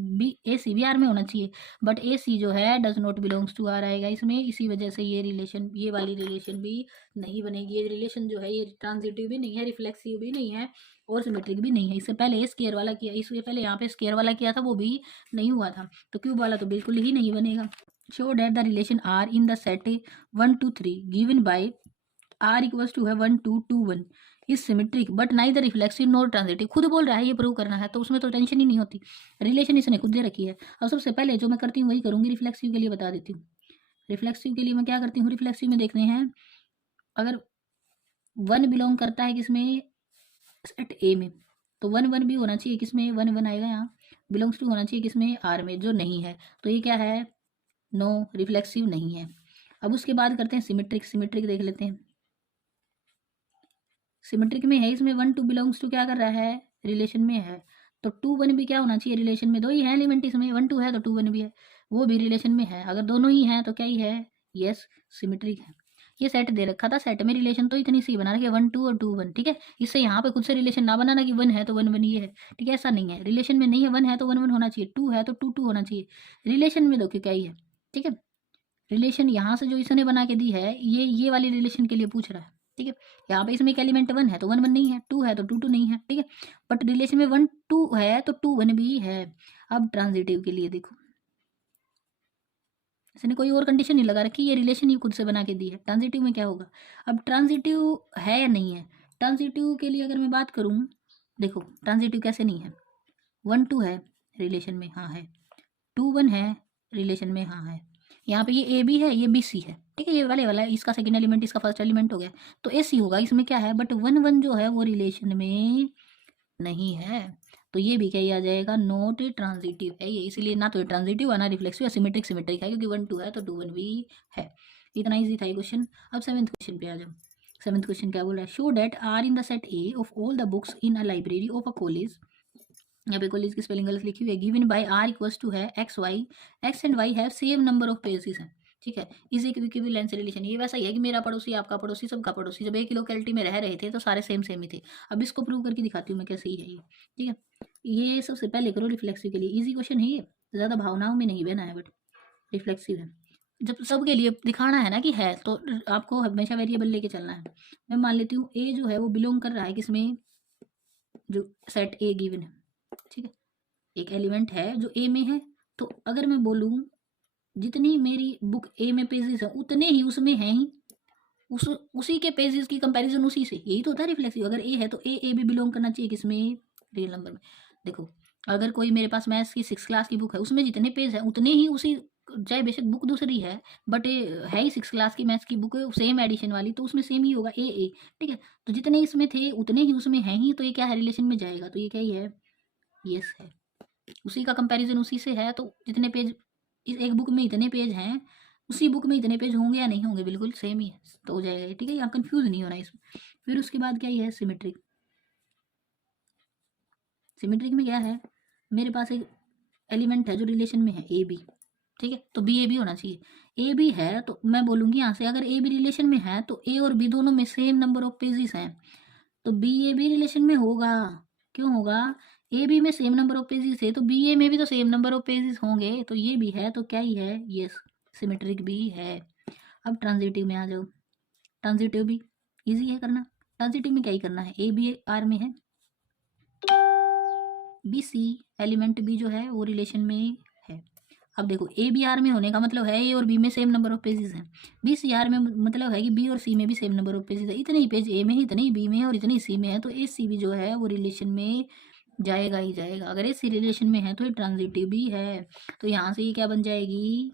बी आर में होना चाहिए, बट ए सी जो है does not belongs to R आएगा इसमें, इसी वजह से ये रिलेशन, ये वाली रिलेशन भी नहीं बनेगी। ये रिलेशन जो है ये ट्रांजिटिव भी नहीं है, रिफ्लेक्सिव भी नहीं है, और सिमेट्रिक भी नहीं है। इससे पहले स्केयर वाला किया, इससे पहले यहाँ पे स्केयर वाला किया था, वो भी नहीं हुआ था, तो क्यूब वाला तो बिल्कुल ही नहीं बनेगा। Show that the relation are in the set 1 2 3 given by R equals to है 1 2 2 1 is symmetric but neither reflexive nor transitive. खुद बोल रहा है, ये प्रूव करना है, तो उसमें तो टेंशन ही नहीं होती, रिलेशन इसने खुद दे रखी है। अब सबसे पहले जो मैं करती हूँ वही करूँगी, रिफ्लेक्सिव के लिए बता देती हूँ। रिफ्लेक्सिव के लिए मैं क्या करती हूँ, रिफ्लेक्सिव में देखते हैं, अगर 1 बिलोंग करता है किसमें, सेट ए में, तो 1 1 भी होना चाहिए किसमें, 1 1 आएगा यहाँ, बिलोंग्स टू होना चाहिए किसमें, आर में, जो नहीं है, तो ये क्या है, नो रिफ्लेक्सिव नहीं है। अब उसके बाद करते हैं सिमेट्रिक, सिमेट्रिक देख लेते हैं। सिमेट्रिक में है, इसमें 1 2 बिलोंग्स टू क्या कर रहा है, रिलेशन में है, तो 2 1 भी क्या होना चाहिए, रिलेशन में, दो ही है एलिमेंट इसमें, 1 2 है तो 2 1 भी है, वो भी रिलेशन में है। अगर दोनों ही हैं तो क्या ही है, यस सिमेट्रिक है। ये सेट दे रखा था, सेट में रिलेशन तो इतनी सी बना रखी है, 1 2 और 2 1, ठीक है। इससे यहाँ पे खुद से रिलेशन ना बनाना कि 1 है तो 1 1 ये है, ठीक है, ऐसा नहीं है। रिलेशन में नहीं है, 1 है तो 1 1 होना चाहिए, 2 है तो 2 2 होना चाहिए, रिलेशन में देखो क्या ही है, ठीक है। रिलेशन यहाँ से जो इसने बना के दी है, ये वाली रिलेशन के लिए पूछ रहा है, ठीक है। यहाँ पे इसमें एक एलिमेंट 1 है तो 1 1 नहीं है, 2 है तो 2 2 नहीं है, ठीक है। बट रिलेशन में 1 2 है तो 2 1 भी है। अब ट्रांजिटिव के लिए देखो, इसने कोई और कंडीशन नहीं लगा रखी, ये रिलेशन ही खुद से बना के दी है। ट्रांजिटिव में क्या होगा, अब ट्रांजिटिव है या नहीं है, ट्रांजिटिव के लिए अगर मैं बात करूँ, देखो ट्रांजिटिव कैसे नहीं है, 1 2 है रिलेशन में, हाँ है, 2 1 है रिलेशन में, हाँ है। यहाँ पे ये ए बी है, ये बी सी है, ठीक है, ये वाले वाला है, इसका सेकंड एलिमेंट इसका फर्स्ट एलिमेंट हो गया, तो ए सी होगा इसमें, क्या है, बट 1 1 जो है वो रिलेशन में नहीं है, तो ये भी क्या ही आ जाएगा, नॉट ट्रांजिटिव है ये, इसलिए ना तो ये ट्रांजिटिव है ना रिफ्लेक्सिव, सिमेट्रिक सिमेट्रिक है, क्योंकि 1 2 है तो 2 1 भी है। इतना ईजी था ये क्वेश्चन। अब 7th क्वेश्चन पे आ जाओ। 7th क्वेश्चन क्या बोल रहा है, show that R in the set A of all the books in a library of a college, यहाँ पे कॉलेज की स्पेलिंग गलत लिखी हुई है, given by R equals to है X Y, X and Y have same number of pages हैं, ठीक है। इज इक्विवेलेंस रिलेशन, ये वैसा ही है कि मेरा पड़ोसी आपका पड़ोसी सबका पड़ोसी, जब एक ही लोकेलिटी में रह रहे थे तो सारे सेम सेम ही थे। अब इसको प्रूव करके दिखाती हूँ मैं कैसे ही है ये, ठीक है। ये सबसे पहले करो रिफ्लेक्सिव के लिए, इजी क्वेश्चन है ये, ज़्यादा भावनाओं में नहीं बना है, बट रिफ्लेक्सिव है। जब सबके लिए दिखाना है ना कि है, तो आपको हमेशा वेरिएबल लेके चलना है। मैं मान लेती हूँ ए जो है वो बिलोंग कर रहा है किसमें, जो सेट ए गिवन है, ठीक है, एक एलिमेंट है जो ए में है, तो अगर मैं बोलूँ जितनी मेरी बुक ए में पेजेस है उतने ही उसमें हैं ही, उसी के पेजेस की कंपैरिजन उसी से, यही तो होता है रिफ्लेक्सिव। अगर ए है तो ए भी बिलोंग करना चाहिए किसमें, रियल नंबर में। देखो अगर कोई मेरे पास मैथ्स की 6 क्लास की बुक है, उसमें जितने पेज है उतने ही उसी, चाहे बेशक बुक दूसरी है, बट है ही 6 क्लास की मैथ्स की बुक सेम एडिशन वाली, तो उसमें सेम ही होगा ए, ठीक है। तो जितने इसमें थे उतने ही उसमें हैं ही, तो ये क्या है, रिलेशन में जाएगा, तो ये क्या ही है, यस है। उसी का कंपैरिजन उसी से है, तो जितने पेज इस एक बुक में इतने पेज हैं, उसी बुक में इतने पेज होंगे या नहीं होंगे, बिल्कुल सेम ही है, तो हो जाएगा ये, ठीक है। यहाँ कंफ्यूज नहीं होना इसमें। फिर उसके बाद क्या ही है, सिमेट्रिक। सिमेट्रिक में क्या है, मेरे पास एक एलिमेंट है जो रिलेशन में है ए बी, ठीक है, तो बी ए बी होना चाहिए। ए बी है तो मैं बोलूँगी यहाँ से, अगर ए बी रिलेशन में है तो ए और बी दोनों में सेम नंबर ऑफ पेजेस हैं, तो बी ए बी रिलेशन में होगा। क्यों होगा, ए बी में सेम नंबर ऑफ पेजेस है तो बी ए में भी तो सेम नंबर ऑफ पेजेस होंगे, तो ये भी है, तो क्या ही है, यस सिमेट्रिक भी है। अब ट्रांजिटिव में आ जाओ। ट्रांजिटिव भी इजी है करना। ट्रांजिटिव में क्या ही करना है, ए बी आर में है, बी सी एलिमेंट बी जो है वो रिलेशन में है। अब देखो ए बी आर में होने का मतलब है ए और बी में सेम नंबर ऑफ पेजेस हैं, बी सी आर में मतलब है कि बी और सी में भी सेम नंबर ऑफ पेजेस है। इतने ही पेज ए में है, इतने ही बी में है और इतने ही सी में है, तो ए सी भी जो है वो रिलेशन में जाएगा ही जाएगा। अगर ए सी रिलेशन में है तो ये ट्रांजिटिव भी है। तो यहाँ से ये क्या बन जाएगी,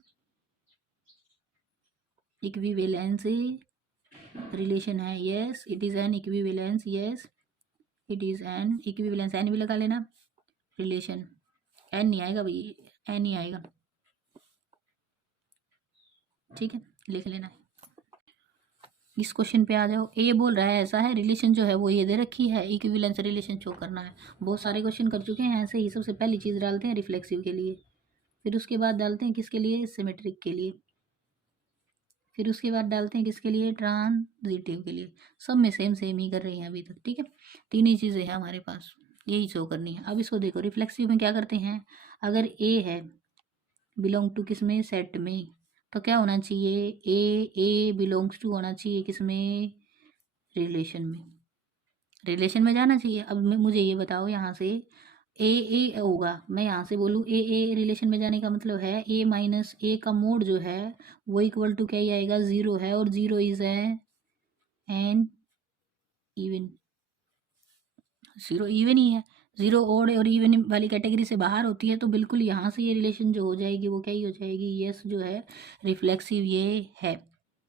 इक्विवेलेंस रिलेशन है। Yes it is an equivalence, yes it is an equivalence. An भी लगा लेना, रिलेशन एन नहीं आएगा भाई, एन नहीं आएगा, ठीक है, लिख लेना है। इस क्वेश्चन पे आ जाओ। ए बोल रहा है ऐसा है, रिलेशन जो है वो ये दे रखी है, इक्विवेलेंस रिलेशन शो करना है। बहुत सारे क्वेश्चन कर चुके हैं ऐसे ही। सबसे पहली चीज़ डालते हैं रिफ्लेक्सिव के लिए, फिर उसके बाद डालते हैं किसके लिए, सिमेट्रिक के लिए, फिर उसके बाद डालते हैं किसके लिए, ट्रांजिटिव के लिए। सब में सेम सेम ही कर रहे हैं अभी तक, ठीक है। तीन ही चीज़ें हैं हमारे पास, यही शो करनी है। अब इसको देखो, रिफ्लेक्सिव में क्या करते हैं, अगर ए है बिलोंग टू किस में, सेट में, तो क्या होना चाहिए, ए बिलोंग्स टू होना चाहिए किस में, रिलेशन में, रिलेशन में जाना चाहिए। अब मुझे ये बताओ यहाँ से ए होगा, मैं यहाँ से बोलूँ ए रिलेशन में जाने का मतलब है ए माइनस ए का मोड जो है वो इक्वल टू क्या ही आएगा, ज़ीरो है, और zero is an even, zero even he है। ज़ीरो ओड और इवन वाली कैटेगरी से बाहर होती है, तो बिल्कुल यहाँ से ये रिलेशन जो हो जाएगी वो क्या ही हो जाएगी, यस जो है रिफ्लेक्सिव ये है,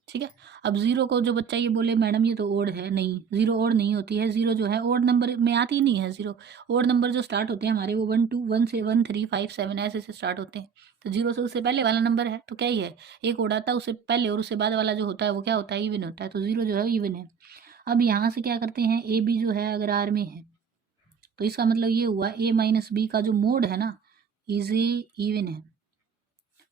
ठीक है। अब ज़ीरो को जो बच्चा ये बोले मैडम ये तो ओड है, नहीं, ज़ीरो ओड नहीं होती है। ज़ीरो जो है ओड नंबर में आती ही नहीं है। ज़ीरो ओड नंबर जो स्टार्ट होते हैं हमारे वो 1 2 1 से 1 3 5 7 ऐसे से स्टार्ट होते हैं। तो जीरो से उससे पहले वाला नंबर है तो क्या ही है, एक ओड आता है उससे पहले, और उससे बाद वाला जो होता है वो क्या होता है, इवन होता है। तो ज़ीरो जो है इवन है। अब यहाँ से क्या करते हैं, ए बी जो है अगर आर में है तो इसका मतलब ये हुआ ए माइनस बी का जो मोड है ना, इज इवन है।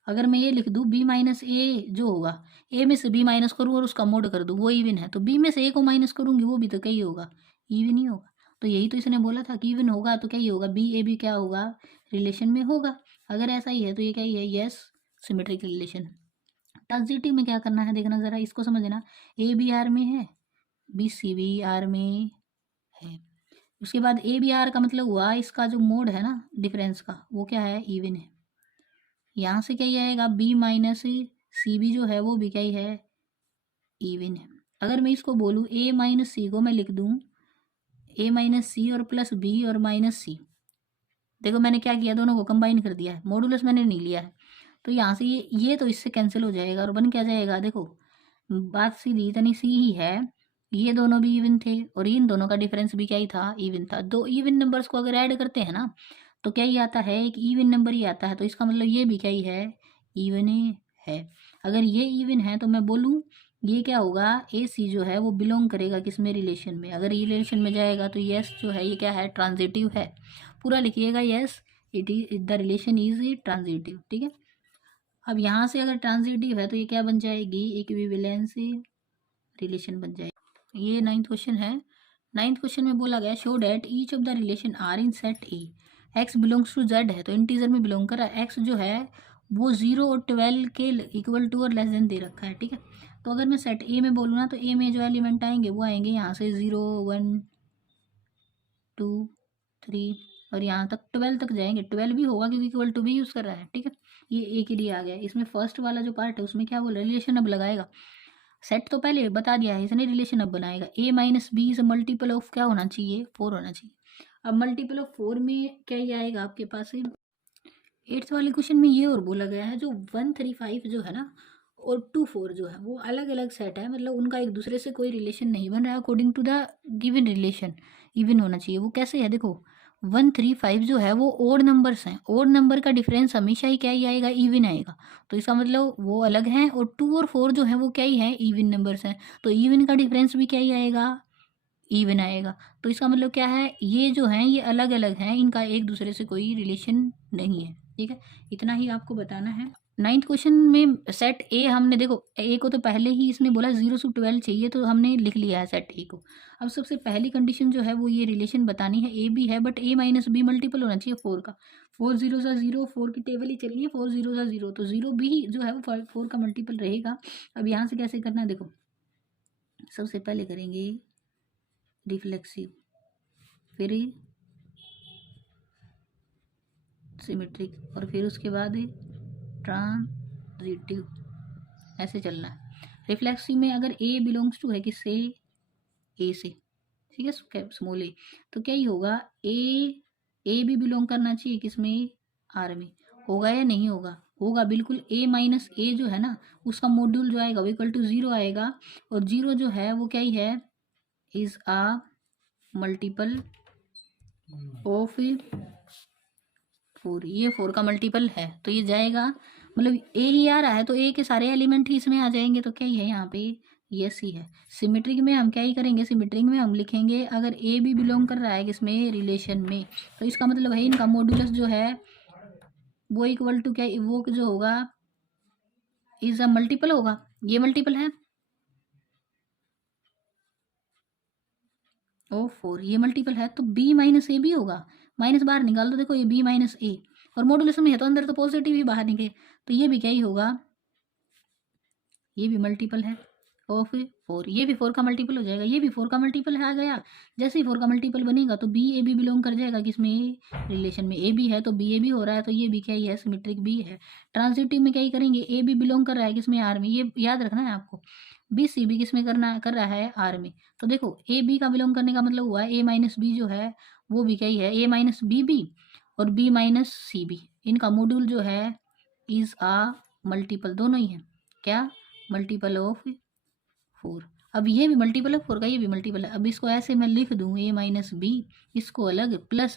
अगर मैं ये लिख दूँ बी माइनस ए जो होगा, ए में से बी माइनस करूँ और उसका मोड कर दूँ वो इवन है, तो बी में से ए को माइनस करूँगी वो भी तो क्या ही होगा, इवन ही होगा। तो यही तो इसने बोला था कि इवन होगा तो क्या ही होगा, बी ए बी क्या होगा, रिलेशन में होगा। अगर ऐसा ही है तो ये क्या ही है, यस सिमेट्रिक रिलेशन। ट्रांजिटिव में क्या करना है, देखना ज़रा इसको समझना। ए बी आर में है, बी सी बी आर में है। उसके बाद ए बी आर का मतलब हुआ इसका जो मोड है ना डिफरेंस का वो क्या है, इवन है। यहाँ से क्या ही आएगा, बी माइनस सी बी जो है वो भी क्या ही है, इवन है। अगर मैं इसको बोलूँ ए माइनस सी को मैं लिख दूँ ए माइनस सी और प्लस बी और माइनस सी, देखो मैंने क्या किया, दोनों को कंबाइन कर दिया है, मॉडुलस मैंने नहीं लिया है। तो यहाँ से ये तो इससे कैंसिल हो जाएगा और बन क्या जाएगा, देखो बात सीधी इतनी सी ही है, ये दोनों भी इवन थे और इन दोनों का डिफरेंस भी क्या ही था, इवन था। दो इवन नंबर्स को अगर ऐड करते हैं ना तो क्या ही आता है, एक इवन नंबर ही आता है। तो इसका मतलब ये भी क्या ही है, इवन ही है। अगर ये इवन है तो मैं बोलूँ ये क्या होगा, ए सी जो है वो बिलोंग करेगा किस में, रिलेशन में। अगर रिलेशन में जाएगा तो यस जो है ये क्या है, ट्रांजिटिव है। पूरा लिखिएगा, yes it is the relation is transitive, ठीक है। अब यहाँ से अगर ट्रांजिटिव है तो ये क्या बन जाएगी, इक्विवेलेंस रिलेशन बन जाएगी। ये 9th क्वेश्चन है। 9th क्वेश्चन में बोला गया show that each of the relation are in set A, X belongs to Z है तो इंटीजर में बिलोंग कर रहा है, एक्स जो है वो 0 और 12 के इक्वल टू और लेस देन दे रखा है, ठीक है। तो अगर मैं सेट ए में बोलूँ ना तो ए में जो एलिमेंट आएंगे वो आएंगे यहाँ से 0 1 2 3 और यहाँ तक 12 तक जाएंगे। 12 भी होगा क्योंकि इक्वल टू भी यूज़ कर रहा है, ठीक है। ये ए के लिए आ गया। इसमें फर्स्ट वाला जो पार्ट है उसमें क्या बोल रहा है, रिलेशन अब लगाएगा। सेट तो पहले बता दिया है इसने, रिलेशन अब बनाएगा। A minus B is multiple of क्या होना चाहिए, 4 होना चाहिए। अब मल्टीपल ऑफ 4 में क्या ही आएगा आपके पास, 8th वाले क्वेश्चन में ये और बोला गया है जो 135 जो है ना और 24 जो है वो अलग अलग सेट है, मतलब उनका एक दूसरे से कोई रिलेशन नहीं बन रहा है according to the given relation, even होना चाहिए। वो कैसे है, देखो 135 जो है वो ओड नंबर्स हैं, ओड नंबर का डिफरेंस हमेशा ही क्या ही आएगा, इवन आएगा। तो इसका मतलब वो अलग हैं, और 2 और 4 जो है वो क्या ही है, इवन नंबर्स हैं। तो इवन का डिफरेंस भी क्या ही आएगा, इवन आएगा। तो इसका मतलब क्या है, ये जो हैं ये अलग अलग हैं, इनका एक दूसरे से कोई रिलेशन नहीं है, ठीक है। इतना ही आपको बताना है। 9th क्वेश्चन में सेट ए हमने देखो, ए को तो पहले ही इसने बोला 0 से 12 चाहिए तो हमने लिख लिया है सेट ए को। अब सबसे पहली कंडीशन जो है वो ये रिलेशन बतानी है, ए बी है but A minus be multiple होना चाहिए 4 का। 4 0 सा 0, 4 की टेबल ही चलिए, 4 0 सा 0, तो 0 भी जो है वो 4 का मल्टीपल रहेगा। अब यहाँ से कैसे करना है, देखो सबसे पहले करेंगे रिफ्लेक्सिव, फिर सिमेट्रिक, और फिर उसके बाद ट्रांजिटिव, ऐसे चलना है। रिफ्लेक्सिव में अगर ए बिलोंग्स टू है किससे, ए से, ठीक है, स्मॉल ए, तो क्या ही होगा, ए भी बिलोंग करना चाहिए किसमें, आर में। होगा या नहीं होगा, होगा बिल्कुल। ए माइनस ए जो है ना, उसका मॉड्यूल जो आएगा वो इक्वल टू 0 आएगा, और 0 जो है वो क्या ही है, इज अ मल्टीपल ऑफ 4, ये 4 का मल्टीपल है, तो ये जाएगा, मतलब ए ही आ रहा है तो ए के सारे एलिमेंट ही इसमें आ जाएंगे, तो क्या ही है यहाँ पे, यस ही है। सिमेट्रिक में हम क्या ही करेंगे, सिमेट्रिक में हम लिखेंगे अगर ए भी बिलोंग कर रहा है किसमें, रिलेशन में, तो इसका मतलब है इनका मॉड्यूलस जो है वो इक्वल टू क्या, वो जो होगा इज अ मल्टीपल होगा, ये मल्टीपल है ओ 4, ये मल्टीपल है, तो बी माइनस ए भी होगा, माइनस बाहर निकाल दो, देखो ये बी माइनस ए, और मॉड्यूलस में है तो अंदर तो पॉजिटिव ही बाहर निकले, तो ये भी क्या ही होगा, ये भी मल्टीपल है ऑफ 4, ये भी 4 का मल्टीपल हो जाएगा, ये भी 4 का मल्टीपल है, आ गया। जैसे ही 4 का मल्टीपल बनेगा तो बी ए भी बिलोंग कर जाएगा किसमें, रिलेशन में। ए भी है तो बी ए भी हो रहा है, तो ये भी क्या ही है, सिमेट्रिक भी है। ट्रांजिटिव में क्या ही करेंगे, ए भी बिलोंग कर रहा है किसमें, आर में, ये याद रखना है आपको। बी सी भी किसमें करना कर रहा है, आर में, तो देखो ए बी का बिलोंग करने का मतलब हुआ ए माइनस बी जो है वो भी क्या ही है, ए माइनस बी बी और बी माइनस सी बी, इनका मॉड्यूल जो है इज आ मल्टीपल, दोनों ही है क्या, मल्टीपल ऑफ 4। अब ये भी मल्टीपल है 4 का, ये भी मल्टीपल है। अब इसको ऐसे मैं लिख दूँ ए माइनस बी, इसको अलग, प्लस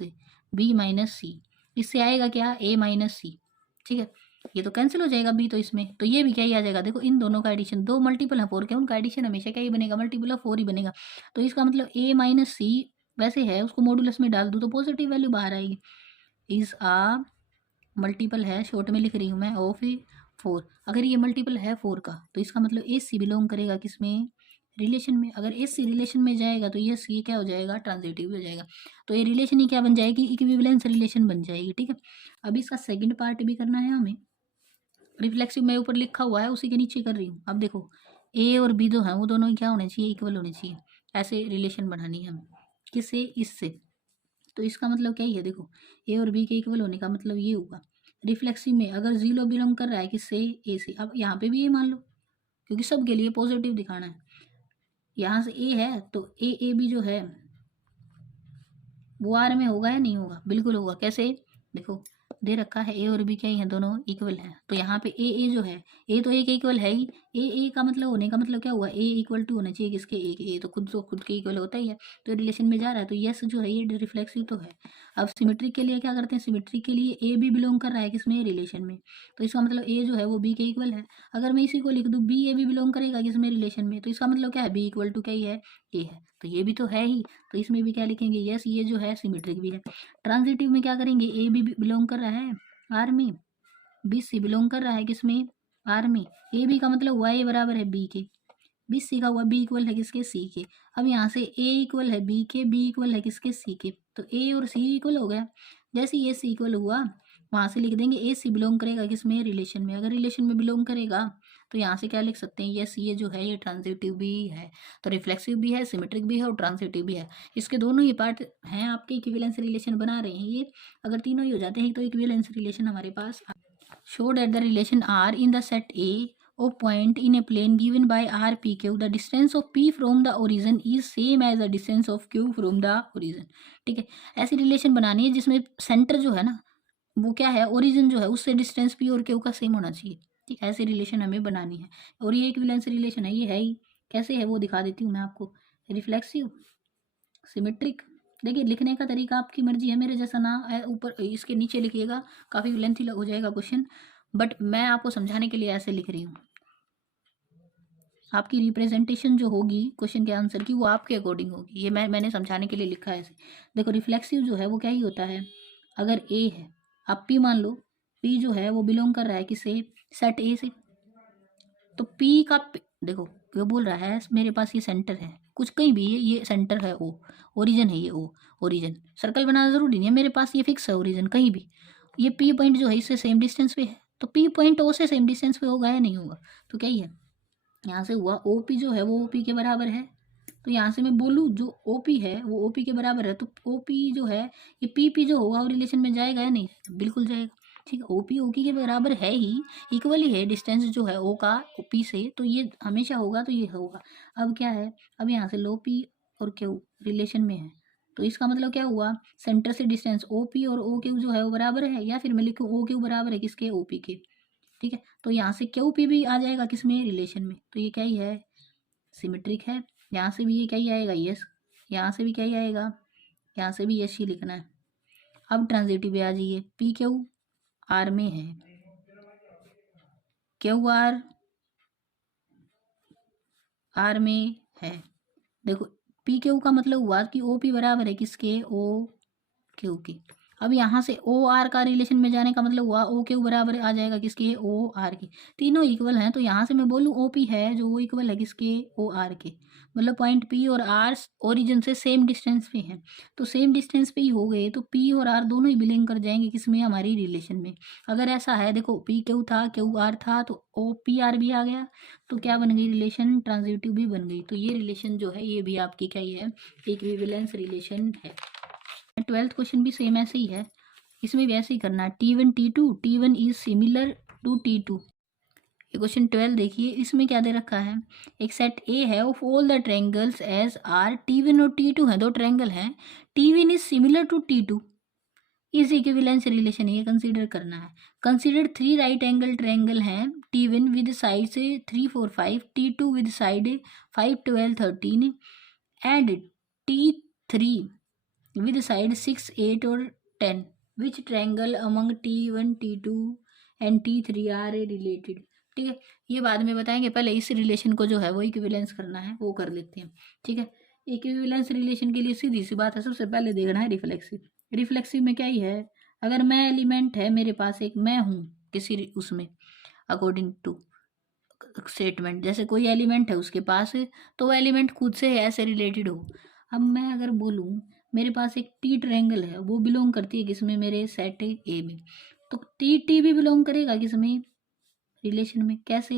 बी माइनस सी, इससे आएगा क्या, ए माइनस सी, ठीक है। ये तो कैंसिल हो जाएगा बी, तो इसमें तो ये भी क्या ही आ जाएगा, देखो इन दोनों का एडिशन, दो मल्टीपल है 4 के, उनका एडिशन हमेशा क्या ही बनेगा, मल्टीपल ऑफ 4 ही बनेगा। तो इसका मतलब ए माइनस सी वैसे है, उसको मॉडुलस में डाल दूँ तो पॉजिटिव वैल्यू बाहर आएगी, इज आ मल्टीपल है, शॉर्ट में लिख रही हूँ मैं, ऑफ 4। अगर ये मल्टीपल है 4 का तो इसका मतलब ए सी बिलोंग करेगा किसमें, रिलेशन में। अगर ए सी रिलेशन में जाएगा तो ये सी क्या हो जाएगा, ट्रांजिटिव हो जाएगा। तो ये रिलेशन ही क्या बन जाएगी, इक्विवेलेंस रिलेशन बन जाएगी, ठीक है। अब इसका सेकंड पार्ट भी करना है हमें। रिफ्लेक्सिव में ऊपर लिखा हुआ है उसी के नीचे कर रही हूँ। अब देखो ए और बी जो है वो दोनों क्या होने चाहिए, इक्वल होने चाहिए, ऐसे रिलेशन बनानी है हमें, किससे, इससे। तो इसका मतलब क्या ही है, देखो ए और बी के इक्वल होने का मतलब ये होगा। रिफ्लेक्सिव में अगर जीरो बिलोंग कर रहा है किससे, ए से, अब यहाँ पे भी ए मान लो क्योंकि सबके लिए पॉजिटिव दिखाना है। यहाँ से ए है तो ए बी जो है वो आर में होगा या नहीं होगा, बिल्कुल होगा। कैसे, देखो दे रखा है ए और बी क्या ही है, दोनों इक्वल है, तो यहाँ पे ए जो है, ए तो ए के इक्वल है ही, ए का मतलब होने का मतलब क्या हुआ, ए इक्वल टू होना चाहिए किसके, ए के, ए तो खुद के इक्वल होता ही है, तो रिलेशन में जा रहा है, तो यस जो है ये रिफ्लेक्सिव तो है। अब सिमेट्रिक के लिए क्या करते हैं, सिमेट्रिक के लिए ए भी बिलोंग कर रहा है किसमें, रिलेशन में, तो इसका मतलब ए जो है वो बी के इक्वल है। अगर मैं इसी को लिख दूँ बी ए भी बिलोंग करेगा किसमें, रिलेशन में, तो इसका मतलब क्या है, बी इक्वल टू क्या ही है, ए है, तो ये भी तो है ही, तो इसमें भी क्या लिखेंगे, यस ये जो है सिमेट्रिक भी है। ट्रांजिटिव में क्या करेंगे, ए भी बिलोंग कर रहा है आर में, बी सी बिलोंग कर रहा है किसमें, आर में, ए बी का मतलब हुआ ए बराबर है बी के, बी सी का हुआ बी इक्वल है किसके, सी के। अब यहाँ से ए इक्वल है बी के, बी इक्वल है किसके, सी के, तो ए और सी इक्वल हो गया। जैसे ये सी इक्वल हुआ वहाँ से लिख देंगे ए सी बिलोंग करेगा किसमें, रिलेशन में। अगर रिलेशन में बिलोंग करेगा तो यहाँ से क्या लिख सकते हैं, यस ये जो है ये ट्रांजिटिव भी है, तो रिफ्लेक्सिव भी है, सिमेट्रिक भी है और ट्रांजिटिव भी है। इसके दोनों ही पार्ट हैं आपके, इक्विवेलेंस रिलेशन बना रहे हैं ये। अगर तीनों ही हो जाते हैं तो इक्विवेलेंस रिलेशन हमारे पास। Show that the relation are in the set A of point in a plane given by r p q, the distance of p from the origin is same as the distance of q from the origin। ठीक है, ऐसी relation बनानी है जिसमें centre जो है ना वो क्या है, ओरिजिन जो है उससे डिस्टेंस पी और क्यू का सेम होना चाहिए। ठीक, ऐसी रिलेशन हमें बनानी है, और ये इक्विवेलेंस रिलेशन है, ये है ही। कैसे है वो दिखा देती हूँ मैं आपको। रिफ्लेक्सिव, सिमेट्रिक, देखिए लिखने का तरीका आपकी मर्जी है, मेरे जैसा ना ऊपर इसके नीचे लिखिएगा, काफ़ी लेंथी हो जाएगा क्वेश्चन, बट मैं आपको समझाने के लिए ऐसे लिख रही हूँ। आपकी रिप्रेजेंटेशन जो होगी क्वेश्चन के आंसर की वो आपके अकॉर्डिंग होगी, ये मैंने समझाने के लिए लिखा है ऐसे। देखो रिफ्लेक्सिव जो है वो क्या ही होता है, अगर ए है, आप पी मान लो, पी जो है वो बिलोंग कर रहा है किससे, सेट ए से, तो पी का देखो वो बोल रहा है मेरे पास ये सेंटर है, कुछ कहीं भी ये सेंटर है, ओ ओरिजिन है, ये ओ ओरिजिन, सर्कल बनाना जरूरी नहीं है, मेरे पास ये फिक्स है ओरिजिन कहीं भी। ये पी पॉइंट जो है इससे सेम डिस्टेंस पे है, तो पी पॉइंट ओ से सेम डिस्टेंस पे होगा या नहीं होगा, तो क्या ही है, यहाँ से हुआ ओ पी जो है वो ओ पी के बराबर है, तो यहाँ से मैं बोलूँ जो OP है वो OP के बराबर है, तो OP जो है ये PP जो होगा वो रिलेशन में जाएगा या नहीं, बिल्कुल जाएगा। ठीक है, OP OQ के बराबर है ही, इक्वल ही है डिस्टेंस जो है O का OP से, तो ये हमेशा होगा, तो ये होगा। अब क्या है, अब यहाँ से लो P और Q रिलेशन में है, तो इसका मतलब क्या हुआ, सेंटर से डिस्टेंस OP और OQ जो है वो बराबर है, या फिर मैं लिखूँ OQ बराबर है किसके, OP के। ठीक है, तो यहाँ से QP भी आ जाएगा किसमें, रिलेशन में, तो ये क्या ही है, सिमेट्रिक है। यहाँ से भी ये क्या ही आएगा, यस। यहाँ से भी क्या ही आएगा, यहाँ से भी यस ही लिखना है। अब ट्रांजिटिव पे आ जाइए, PQR में है, QR R में है। देखो PQ का मतलब हुआ कि OP बराबर है किसके, OQ के। अब यहाँ से OR का रिलेशन में जाने का मतलब हुआ OQ बराबर आ जाएगा किसके, OR के। तीनों इक्वल हैं, तो यहाँ से मैं बोलूँ OP है जो वो इक्वल है किसके, OR के। मतलब पॉइंट P और R ओरिजिन से सेम डिस्टेंस पे हैं, तो सेम डिस्टेंस पे ही हो गए, तो P और R दोनों ही बिलोंग कर जाएंगे किसमें, हमारी रिलेशन में। अगर ऐसा है, देखो PQ था, QR था, तो OPR भी आ गया, तो क्या बन गई रिलेशन, ट्रांजिटिव भी बन गई। तो ये रिलेशन जो है ये भी आपकी क्या ही है, इक्विवेलेंस रिलेशन है। 12th क्वेश्चन भी सेम ऐसे ही है, इसमें भी ऐसे ही करना है, T1 T2 T1 is similar to T2। ये क्वेश्चन 12 देखिए, इसमें क्या दे रखा है, एक सेट ए है of all the triangles as R, T1 और T2 है, दो ट्रायंगल हैं, T1 is similar to T2, इस इक्विवेलेंस रिलेशन ये कंसीडर करना है। कंसीडर 3 राइट एंगल ट्रायंगल हैं, T1 विद साइड से 3 4 5, T2 with side 5 12 13 and T3 with side 6 8 और 10, which triangle among T1 T2 and T3 are related. ठीक है, ये बाद में बताएंगे, पहले इस रिलेशन को जो है वो इक्विवेलेंस करना है, वो कर लेते हैं। ठीक है, इक्विवेलेंस रिलेशन के लिए सीधी सी बात है, सबसे पहले देखना है रिफ्लेक्सिव। रिफ्लेक्सिव में क्या ही है, अगर मैं एलिमेंट है मेरे पास, एक मैं हूँ किसी उसमें, अकॉर्डिंग टू स्टेटमेंट, जैसे कोई एलिमेंट है उसके पास, तो वो एलिमेंट खुद से ऐसे रिलेटेड हो। अब मैं अगर बोलूँ मेरे पास एक टी ट्रायंगल है, वो बिलोंग करती है किसमें, मेरे सेट ए में, तो टी भी बिलोंग करेगा किसमें, रिलेशन में। कैसे,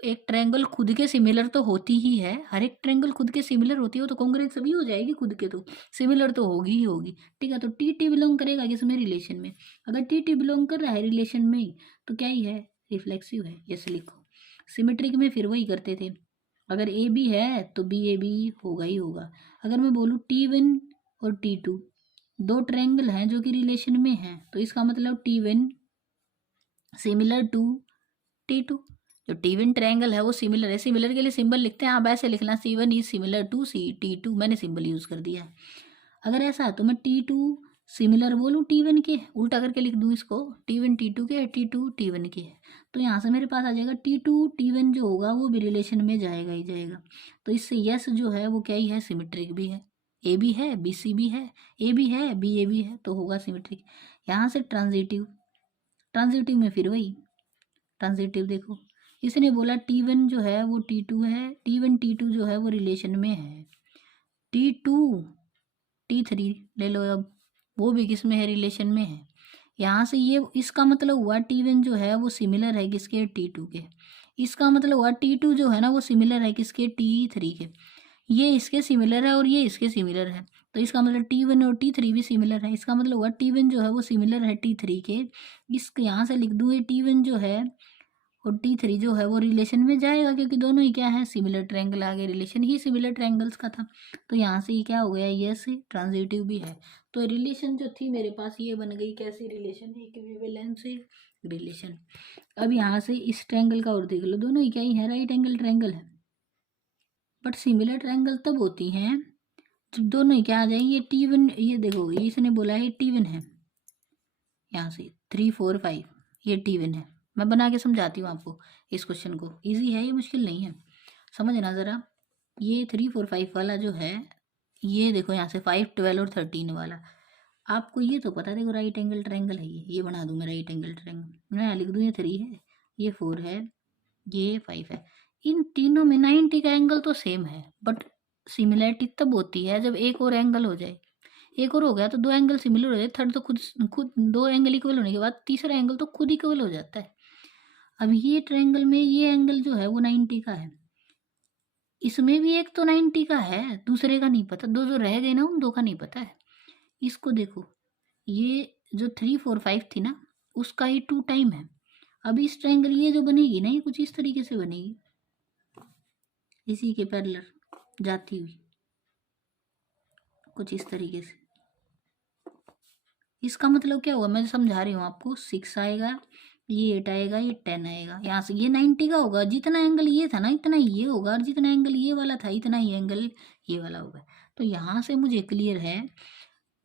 एक ट्रायंगल खुद के सिमिलर तो होती ही है, हर एक ट्रायंगल खुद के सिमिलर होती है, तो कॉन्ग्रुएंट सभी हो जाएगी खुद के, तो सिमिलर तो होगी ही होगी। ठीक है, तो टी बिलोंग करेगा किसमें, रिलेशन में। अगर टी बिलोंग कर रहा है रिलेशन में, तो क्या ही है, रिफ्लेक्सिव है, यस लिखो। सिमेट्रिक में फिर वही करते थे, अगर ए बी है तो बी ए बी होगा ही होगा। अगर मैं बोलूँ T1 और T2 दो ट्रायंगल हैं जो कि रिलेशन में हैं, तो इसका मतलब T1 सिमिलर टू T2। जो T1 ट्रायंगल है वो सिमिलर है, सिमिलर के लिए सिंबल लिखते हैं, आप ऐसे लिखना C1 is similar to T2, मैंने सिंबल यूज़ कर दिया है। अगर ऐसा है तो मैं T2 सिमिलर बोलूँ T1 के, उल्टा करके लिख दूँ इसको, T1 T2 के, T2 T1 के, तो यहाँ से मेरे पास आ जाएगा T2 T1 जो होगा वो भी रिलेशन में जाएगा ही जाएगा। तो इससे यस जो है वो क्या ही है, सिमेट्रिक भी है, ए भी है बी सी भी है, ए भी है बी ए भी है, तो होगा सिमेट्रिक। यहाँ से ट्रांजिटिव, ट्रांजिटिव में फिर वही ट्रांजिटिव, देखो इसने बोला T1 जो है वो T2 है, T1 T2 जो है वो रिलेशन में है, T2 T3 ले लो, अब वो भी किस में है, रिलेशन में है। यहाँ से ये इसका मतलब हुआ T1 जो है वो सिमिलर है किसके, T2 के। इसका मतलब हुआ T2 जो है ना वो सिमिलर है किसके, T3 के। ये इसके सिमिलर है और ये इसके सिमिलर है, तो इसका मतलब T1 और T3 भी सिमिलर है। इसका मतलब हुआ T1 जो है वो सिमिलर है T3 के। इस यहाँ से लिख दूँ ये T1 जो है और T3 जो है वो रिलेशन में जाएगा, क्योंकि दोनों ही क्या है, सिमिलर ट्रायंगल, आगे रिलेशन ही सिमिलर ट्रायंगल्स का था। तो यहाँ से ये क्या हो गया, ये से ट्रांजिटिव भी है। तो रिलेशन जो थी मेरे पास ये बन गई कैसी रिलेशन, इक्विवेलेंस रिलेशन। अब यहाँ से इस ट्रायंगल का और देख लो, दोनों ही क्या ही है, राइट एंगल ट्रायंगल है, बट सिमिलर ट्रायंगल तब होती हैं जब दोनों ही क्या आ जाएंगे, T1, ये देखो ये इसने बोला है T1 है, यहाँ से 3 4 5 ये T1 है। मैं बना के समझाती हूँ आपको इस क्वेश्चन को, इजी है ये, मुश्किल नहीं है, समझना ज़रा। ये 3 4 5 वाला जो है, ये देखो यहाँ से 5 12 और 13 वाला, आपको ये तो पता है, देखो राइट एंगल ट्रायंगल है, ये बना दूँ मैं राइट एंगल ट्रायंगल, मैं लिख दूँ ये 3 है, ये 4 है, ये 5 है। इन तीनों में 90 का एंगल तो सेम है, बट सिमिलरिटी तब होती है जब एक और एंगल हो जाए, एक और हो गया तो दो एंगल सिमिलर हो जाए, थर्ड तो खुद खुद दो एंगल इक्वल होने के बाद तीसरा एंगल तो खुद इक्वल हो जाता है। अब ये ट्रायंगल में ये एंगल जो है वो 90 का है, इसमें भी एक तो 90 का है, दूसरे का नहीं पता, दो जो रह गए ना उन दो का नहीं पता है। इसको देखो, ये जो 3 4 5 थी ना, उसका ही 2 टाइम है। अब इस ट्रायंगल ये जो बनेगी ना, ये कुछ इस तरीके से बनेगी, इसी के पैरेलल जाती हुई, कुछ इस तरीके से। इसका मतलब क्या हुआ, मैं समझा रही हूँ आपको। 6 आएगा, ये 8 आएगा, ये 10 आएगा, यहाँ से ये 90 का होगा। जितना एंगल ये था ना, इतना ही ये होगा, और जितना एंगल ये वाला था, इतना ही एंगल ये वाला होगा। तो यहाँ से मुझे क्लियर है।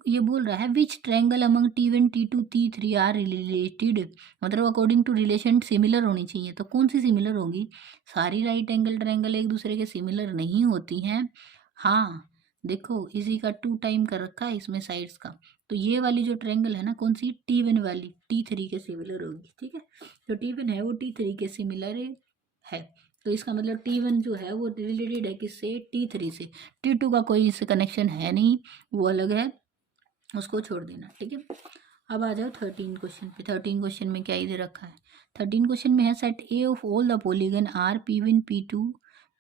ये बोल रहा है which triangle among T1 T2 T3 are related, मतलब अकॉर्डिंग टू रिलेशन सिमिलर होनी चाहिए। तो कौन सी सिमिलर होगी? सारी राइट एंगल ट्रायंगल एक दूसरे के सिमिलर नहीं होती हैं। हाँ, देखो इसी का 2 टाइम कर रखा है इसमें साइड्स का। तो ये वाली जो ट्रायंगल है ना, कौन सी? T1 वाली T3 के सिमिलर होगी, ठीक है। जो T1 है वो T3 के सिमिलर है। तो इसका मतलब T1 जो है वो रिलेटेड है किससे? T3 से। T2 का कोई इससे कनेक्शन है नहीं, वो अलग है, उसको छोड़ देना, ठीक है। अब आ जाओ 13 क्वेश्चन पे। 13 क्वेश्चन में क्या इधर रखा है? 13 क्वेश्चन में है set A of all the polygon R P1 P2,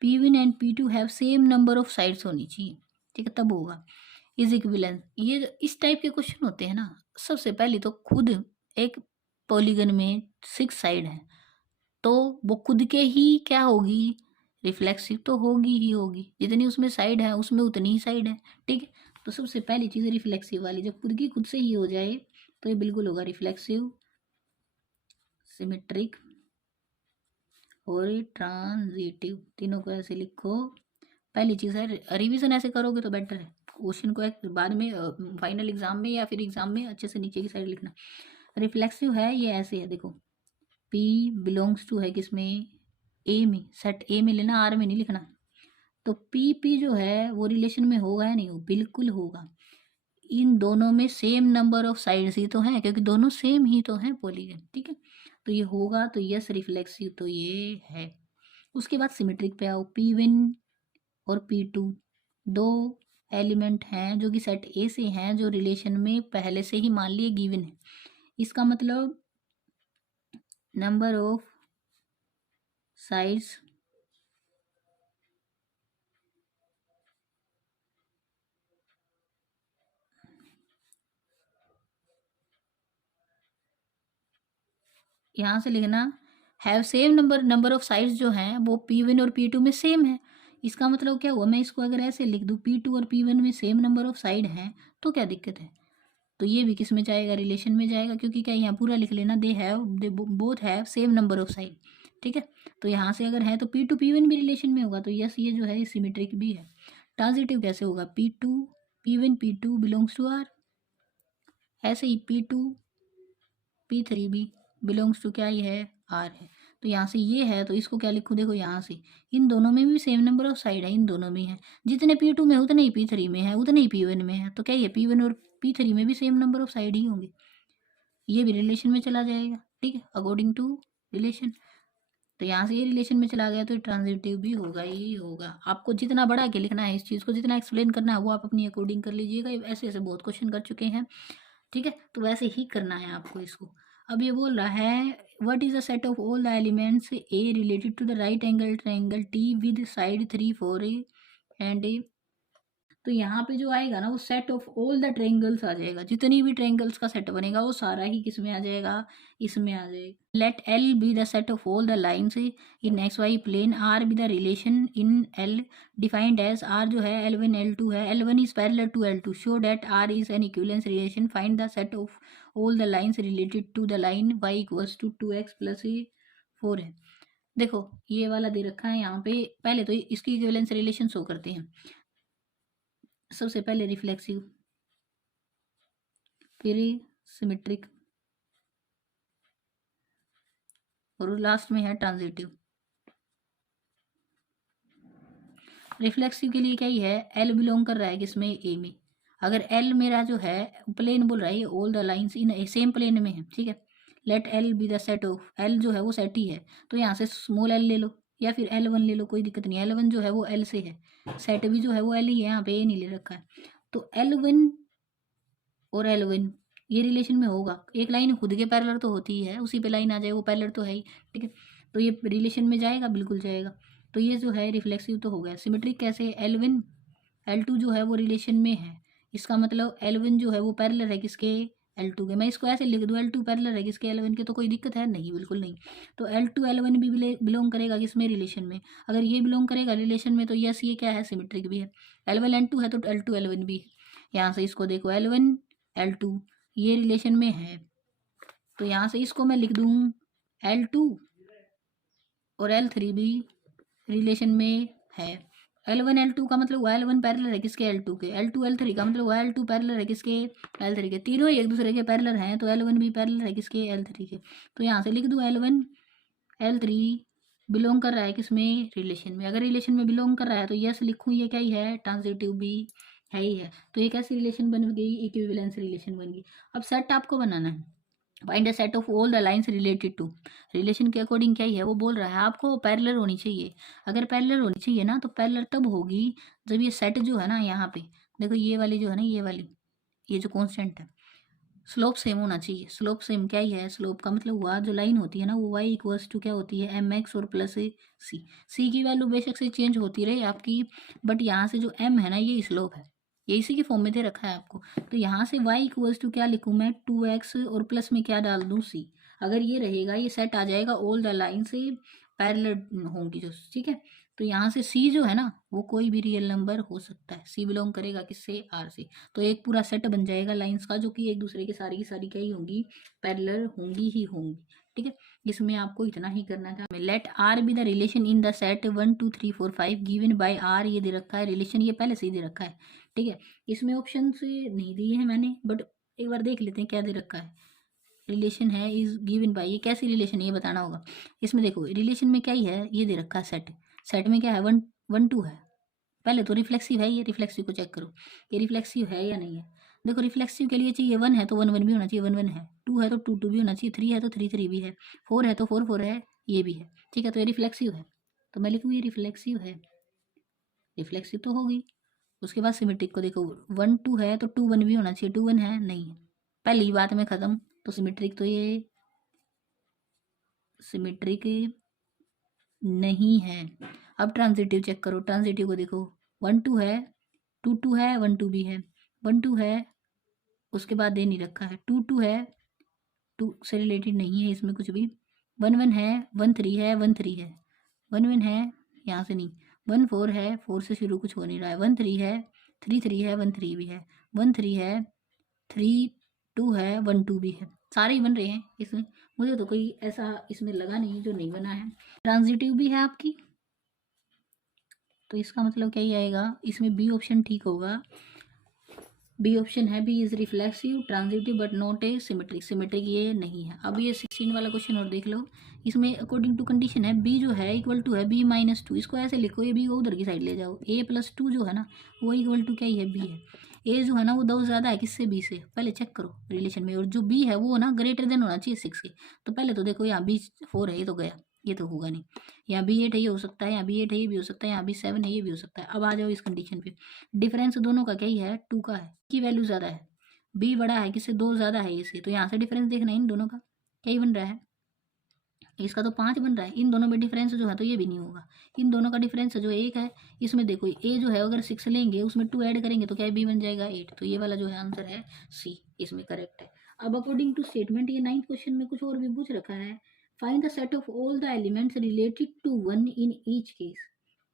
P1 and P2 have same number of sides होनी चाहिए, ठीक है, तब होगा। इज इक्विवेलेंस, ये इस टाइप के क्वेश्चन होते हैं ना, सबसे पहले तो खुद एक पॉलीगन में 6 साइड है, तो वो खुद के ही क्या होगी? रिफ्लेक्सिव तो होगी ही होगी, जितनी उसमें साइड है उसमें उतनी ही साइड है, ठीक है। तो सबसे पहली चीज़ रिफ्लेक्सिव वाली, जब खुद की खुद से ही हो जाए तो ये बिल्कुल होगा रिफ्लेक्सिव, सिमेट्रिक और ट्रांजिटिव, तीनों को ऐसे लिखो। पहली चीज़ है, रिवीजन ऐसे करोगे तो बेटर है, क्वेश्चन को एक बाद में फाइनल एग्जाम में या फिर एग्जाम में अच्छे से नीचे की साइड लिखना। रिफ्लेक्सिव है ये ऐसे है, देखो P बिलोंग्स टू है किसमें? ए में, सेट ए में लेना, आर में नहीं लिखना। तो P जो है वो रिलेशन में होगा या नहीं? हो, बिल्कुल होगा। इन दोनों में सेम नंबर ऑफ साइड्स ही तो हैं, क्योंकि दोनों सेम ही तो हैं पॉलीगन, ठीक है। तो ये होगा, तो यस रिफ्लेक्सिव तो ये है। उसके बाद सिमेट्रिक पे आओ। P1 और P2 दो एलिमेंट हैं जो कि सेट ए से हैं, जो रिलेशन में पहले से ही मान लिए गिवन है। इसका मतलब नंबर ऑफ साइड्स यहाँ से लिखना, have same number of sides जो हैं वो P1 और P2 में सेम है। इसका मतलब क्या हुआ, मैं इसको अगर ऐसे लिख दूँ P2 और P1 में सेम नंबर ऑफ साइड हैं, तो क्या दिक्कत है? तो ये भी किस में जाएगा? रिलेशन में जाएगा, क्योंकि क्या, यहाँ पूरा लिख लेना, they both have same number of side, ठीक है। तो यहाँ से अगर है तो P2 P1 भी रिलेशन में होगा, तो यस ये जो है सिमेट्रिक भी है। ट्रांजिटिव कैसे होगा? P2 P1 P2 belongs to are, ऐसे ही P2 P3 भी बिलोंग्स टू क्या ही है? आर है। तो यहाँ से ये है, तो इसको क्या लिखूँ? देखो यहाँ से इन दोनों में भी सेम नंबर ऑफ साइड है, इन दोनों में है, जितने P2 में उतने ही P3 में है, उतने ही P1 में है। तो क्या ये P1 और P3 में भी सेम नंबर ऑफ साइड ही होंगे, ये भी रिलेशन में चला जाएगा, ठीक है, अकॉर्डिंग टू रिलेशन। तो यहाँ से ये रिलेशन में चला गया, तो ट्रांजिटिव भी होगा ही होगा। आपको जितना बढ़ा के लिखना है इस चीज़ को, जितना एक्सप्लेन करना है वो आप अपनी अकॉर्डिंग कर लीजिएगा। ऐसे ऐसे बहुत क्वेश्चन कर चुके हैं, ठीक है, तो वैसे ही करना है आपको इसको। अब ये बोल रहा है what is the set of all the elements a related to the right angle triangle T with side 3 4 and a. तो यहाँ पे जो आएगा ना, वो set of all the triangles आ जाएगा, जितनी भी ट्रायंगल्स का सेट बनेगा वो सारा ही किस में आ जाएगा? इसमें आ जाएगा। Let L be the set of all the lines in X Y plane, R be the relation in L defined as, R जो है L1 L2 है, L1 is parallel to L2, show that R is an equivalence relation, find the set of all the lines related to the line Y equals to 2x plus 4 है। देखो ये वाला दे रखा है यहाँ पे, पहले तो इसकी इक्विवेलेंस रिलेशन शो करते हैं। सबसे पहले रिफ्लेक्सिव, फिर सिमेट्रिक, और लास्ट में है ट्रांजिटिव। रिफ्लेक्सिव के लिए क्या ही है, एल बिलोंग कर रहा है किसमें? ए में। अगर एल मेरा जो है प्लेन बोल रहा है, all the lines in a same plane में है, ठीक है। Let L be the set of, L जो है वो सेट ही है, तो यहाँ से स्मॉल एल ले लो या फिर L1 ले लो, कोई दिक्कत नहीं। L1 जो है वो एल से है, सेट भी जो है वो एल ही है, यहाँ पे ए नहीं ले रखा है। तो L1 और L1 ये रिलेशन में होगा। एक लाइन खुद के पैरेलल तो होती ही है, उसी पे लाइन आ जाए, वो पैरेलल तो है ही, ठीक है। तो ये रिलेशन में जाएगा, बिल्कुल जाएगा। तो ये जो है रिफ्लेक्सिव तो हो गया। सिमेट्रिक कैसे, L1 L2 जो है वो रिलेशन में है, इसका मतलब L1 जो है वो पैरेलल है किसके, L2 के। मैं इसको ऐसे लिख दूँ L2 पैरेलल है किसके, L1 के, तो कोई दिक्कत है नहीं, बिल्कुल नहीं। तो L2 L1 भी बिलोंग करेगा किसमें, रिलेशन में। अगर ये बिलोंग करेगा रिलेशन में तो यस ये क्या है, सिमेट्रिक भी है। L1 L2 है तो L2 L1 भी है। यहाँ से इसको देखो L1 L2 ये रिलेशन में है, तो यहाँ से इसको मैं लिख दूँ L2 और L3 भी रिलेशन में है। L1 L2 का मतलब हुआ L1 पैरेलल है किसके, L2 के। L2 L3 का मतलब हुआ L2 पैरेलल है किसके, L3 के। तीनों ही एक दूसरे के पैरेलल हैं, तो L1 भी पैरेलल है किसके, L3 के। तो यहाँ से लिख दूँ L1 L3 बिलोंग कर रहा है किसमें, रिलेशन में। अगर रिलेशन में बिलोंग कर रहा है तो यस लिखूँ, ये क्या ही है, ट्रांजिटिव भी है ही है। तो ये कैसी रिलेशन बन गई, इक्विवेलेंस रिलेशन बन गई। अब सेट आपको बनाना है, find the set of all the lines related to. Relation के अकॉर्डिंग क्या ही है, वो बोल रहा है आपको पैरेलल होनी चाहिए। अगर पैरेलल होनी चाहिए ना, तो पैरेलल तब होगी जब ये सेट जो है ना, यहाँ पे देखो ये वाली जो है ना, ये वाली, ये जो कांस्टेंट है, स्लोप सेम होना चाहिए। स्लोप सेम क्या ही है, स्लोप का मतलब हुआ जो लाइन होती है ना, वो y इक्वल्स टू क्या होती है, एम एक्स और प्लस सी की वैल्यू बेशक से चेंज होती रहे आपकी, बट यहाँ से जो m है ना, ये स्लोप है, ये इसी के फॉर्म में दे रखा है आपको। तो यहाँ से y इक्वल्स टू क्या लिखूँ मैं, 2x और प्लस में क्या डाल दूँ, c। अगर ये रहेगा, ये सेट आ जाएगा, ऑल द लाइन से पैरेलल होंगी जो, ठीक है। तो यहाँ से c जो है ना, वो कोई भी रियल नंबर हो सकता है, c बिलोंग करेगा किससे, r से। तो एक पूरा सेट बन जाएगा लाइंस का, जो कि एक दूसरे के सारी की सारी क्या ही होंगी, पैरेलल होंगी ही होंगी, ठीक है। इसमें आपको इतना ही करना था। Let R be the relation in the set 1 2 3 4 5 given by R, ये दे रखा है रिलेशन, ये पहले से ही दे रखा है, ठीक है। इसमें ऑप्शन से नहीं दिए हैं मैंने, बट एक बार देख लेते हैं क्या दे रखा है। रिलेशन है इज गिवन बाय, ये कैसी रिलेशन है ये बताना होगा। इसमें देखो रिलेशन में क्या ही है, ये दे रखा है सेट, सेट में क्या है, 1 1 2 है। पहले तो रिफ्लेक्सिव है, ये रिफ्लेक्सिव को चेक करो, ये रिफ्लेक्सिव है या नहीं है। देखो रिफ्लेक्सिव के लिए चाहिए 1 है तो 1 1 भी होना चाहिए, 1 1 है, 2 है तो 2 2 भी होना चाहिए, 3 है तो 3 3 भी है, 4 है तो 4 4 है, ये भी है, ठीक है। तो ये रिफ्लेक्सिव है, तो मैं लिखूँ ये रिफ्लेक्सिव है, रिफ्लेक्सिव तो होगी। उसके बाद सिमेट्रिक को देखो, 1 2 है तो 2 1 भी होना चाहिए, 2 1 है, नहीं है, पहली बात में ख़त्म। तो सिमेट्रिक तो ये सिमेट्रिक नहीं है। अब ट्रांजिटिव चेक करो, ट्रांजिटिव को देखो, 1 2 है, 2 2 है, 1 2 भी है, 1 2 है, उसके बाद दे नहीं रखा है, 2 2 है, 2 से रिलेटेड नहीं है इसमें कुछ भी, 1 1 है, 1 3 है, 1 3 है, 1 1 है, यहाँ से नहीं, 1 4 है, 4 से शुरू कुछ हो नहीं रहा है, 1 3 है, 3 3 है, 1 3 भी है, 1 3 है, 3 2 है, 1 2 भी है, सारे ही बन रहे हैं इसमें। मुझे तो कोई ऐसा इसमें लगा नहीं जो नहीं बना है। ट्रांजिटिव भी है आपकी, तो इसका मतलब क्या ही आएगा, इसमें बी ऑप्शन ठीक होगा। बी ऑप्शन है, B is reflexive transitive but not a symmetric, symmetric ये नहीं है। अब ये 16 वाला क्वेश्चन और देख लो, इसमें अकॉर्डिंग टू कंडीशन है, बी जो है इक्वल टू है b माइनस 2, इसको ऐसे लिखो, ये बी को उधर की साइड ले जाओ, a प्लस 2 जो है ना, वो इक्वल टू क्या ही है, b है। a जो है ना वो 2 ज़्यादा है किससे, b से, पहले चेक करो रिलेशन में, और जो b है वो ना ग्रेटर देन होना चाहिए 6 के। तो पहले तो देखो यहाँ b 4 है, ये तो गया, ये तो होगा नहीं। यहाँ बी 8 है, ये हो सकता है, यहाँ बी 8 है, ये भी हो सकता है, यहाँ बी 7 है, ये भी हो सकता है। अब आ जाओ इस कंडीशन पे, डिफरेंस दोनों का क्या ही है, 2 का है, की वैल्यू ज़्यादा है, बी बड़ा है किससे, 2 ज़्यादा है इससे, तो यहाँ से डिफरेंस देखना है इन दोनों का, क्या ही बन रहा है, इसका तो 5 बन रहा है, इन दोनों में डिफरेंस जो है तो ये भी नहीं होगा, इन दोनों का डिफरेंस जो 1 है, इसमें देखो ए जो है अगर 6 लेंगे उसमें 2 ऐड करेंगे तो क्या बी बन जाएगा 8, तो ये वाला जो है आंसर है सी, इसमें करेक्ट है। अब अकॉर्डिंग टू स्टेटमेंट, ये 9th क्वेश्चन में कुछ और भी पूछ रखा है, find the set of all the elements related to 1 in each case.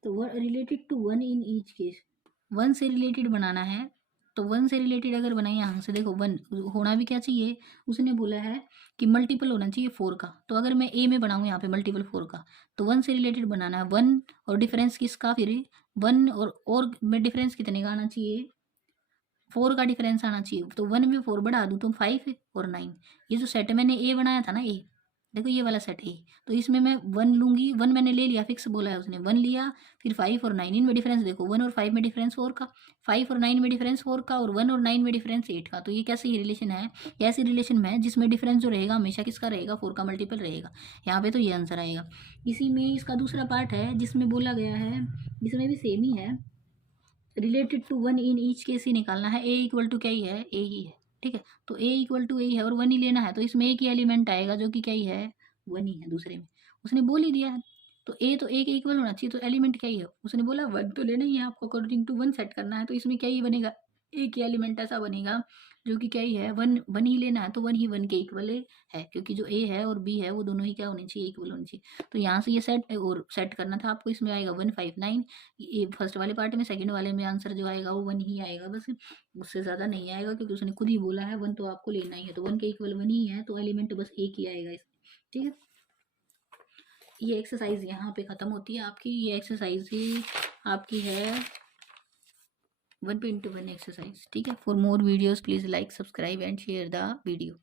तो related to 1 in each case, 1 से रिलेटेड बनाना है, तो 1 से रिलेटेड अगर बनाए, यहाँ से देखो 1 होना भी क्या चाहिए, उसने बोला है कि मल्टीपल होना चाहिए 4 का, तो अगर मैं ए में बनाऊँ यहाँ पे मल्टीपल 4 का, तो 1 से रिलेटेड बनाना है, 1 और डिफरेंस किसका, फिर 1 और में डिफरेंस कितने का आना चाहिए, 4 का डिफरेंस आना चाहिए। तो 1 में 4 बढ़ा दूँ तो 5 और 9, ये जो सेट मैंने ए बनाया था ना, ए देखो ये वाला सेट ए, तो इसमें मैं 1 लूँगी, 1 मैंने ले लिया, फिक्स बोला है उसने, 1 लिया, फिर 5 और 9, इनमें डिफरेंस देखो, 1 और 5 में डिफरेंस 4 का, 5 और 9 में डिफरेंस 4 का, और 1 और 9 में डिफरेंस 8 का। तो ये कैसे ही रिलेशन है, ऐसी रिलेशन में जिसमें डिफरेंस जो रहेगा हमेशा किसका रहेगा, 4 का मल्टीपल रहेगा, यहाँ पे तो ये आंसर आएगा। इसी में इसका दूसरा पार्ट है जिसमें बोला गया है, इसमें भी सेम ही है, related to 1 in each case ही निकालना है, ए इक्वल टू क्या ही है, ए ही है, ठीक है। तो ए इक्वल टू ए है और 1 ही लेना है, तो इसमें एक ही एलिमेंट आएगा जो कि क्या ही है, 1 ही है, दूसरे में उसने बोल ही दिया है। तो ए तो ए के इक्वल होना चाहिए, तो एलिमेंट क्या ही है, उसने बोला 1 तो लेना ही है आपको, अकॉर्डिंग टू 1 सेट करना है, तो इसमें क्या ही बनेगा, एक ही एलिमेंट ऐसा बनेगा जो कि क्या ही है, 1 ही लेना है, तो 1 ही 1 के इक्वल है, क्योंकि जो ए है और बी है वो दोनों ही क्या होने चाहिए, इक्वल होने चाहिए। तो यहाँ से ये सेट और सेट करना था आपको, इसमें आएगा 159, ये फर्स्ट वाले पार्ट में, सेकंड वाले में आंसर जो आएगा वो 1 ही आएगा बस, उससे ज़्यादा नहीं आएगा, क्योंकि उसने खुद ही बोला है 1 तो आपको लेना ही है, तो 1 के इक्वल 1 ही है, तो एलिमेंट बस एक ही आएगा इसमें। ठीक है, ये एक्सरसाइज यहाँ पे ख़त्म होती है आपकी, ये एक्सरसाइज ही आपकी है 1.1 एक्सरसाइज। ठीक है, for more videos please like, subscribe and share the video.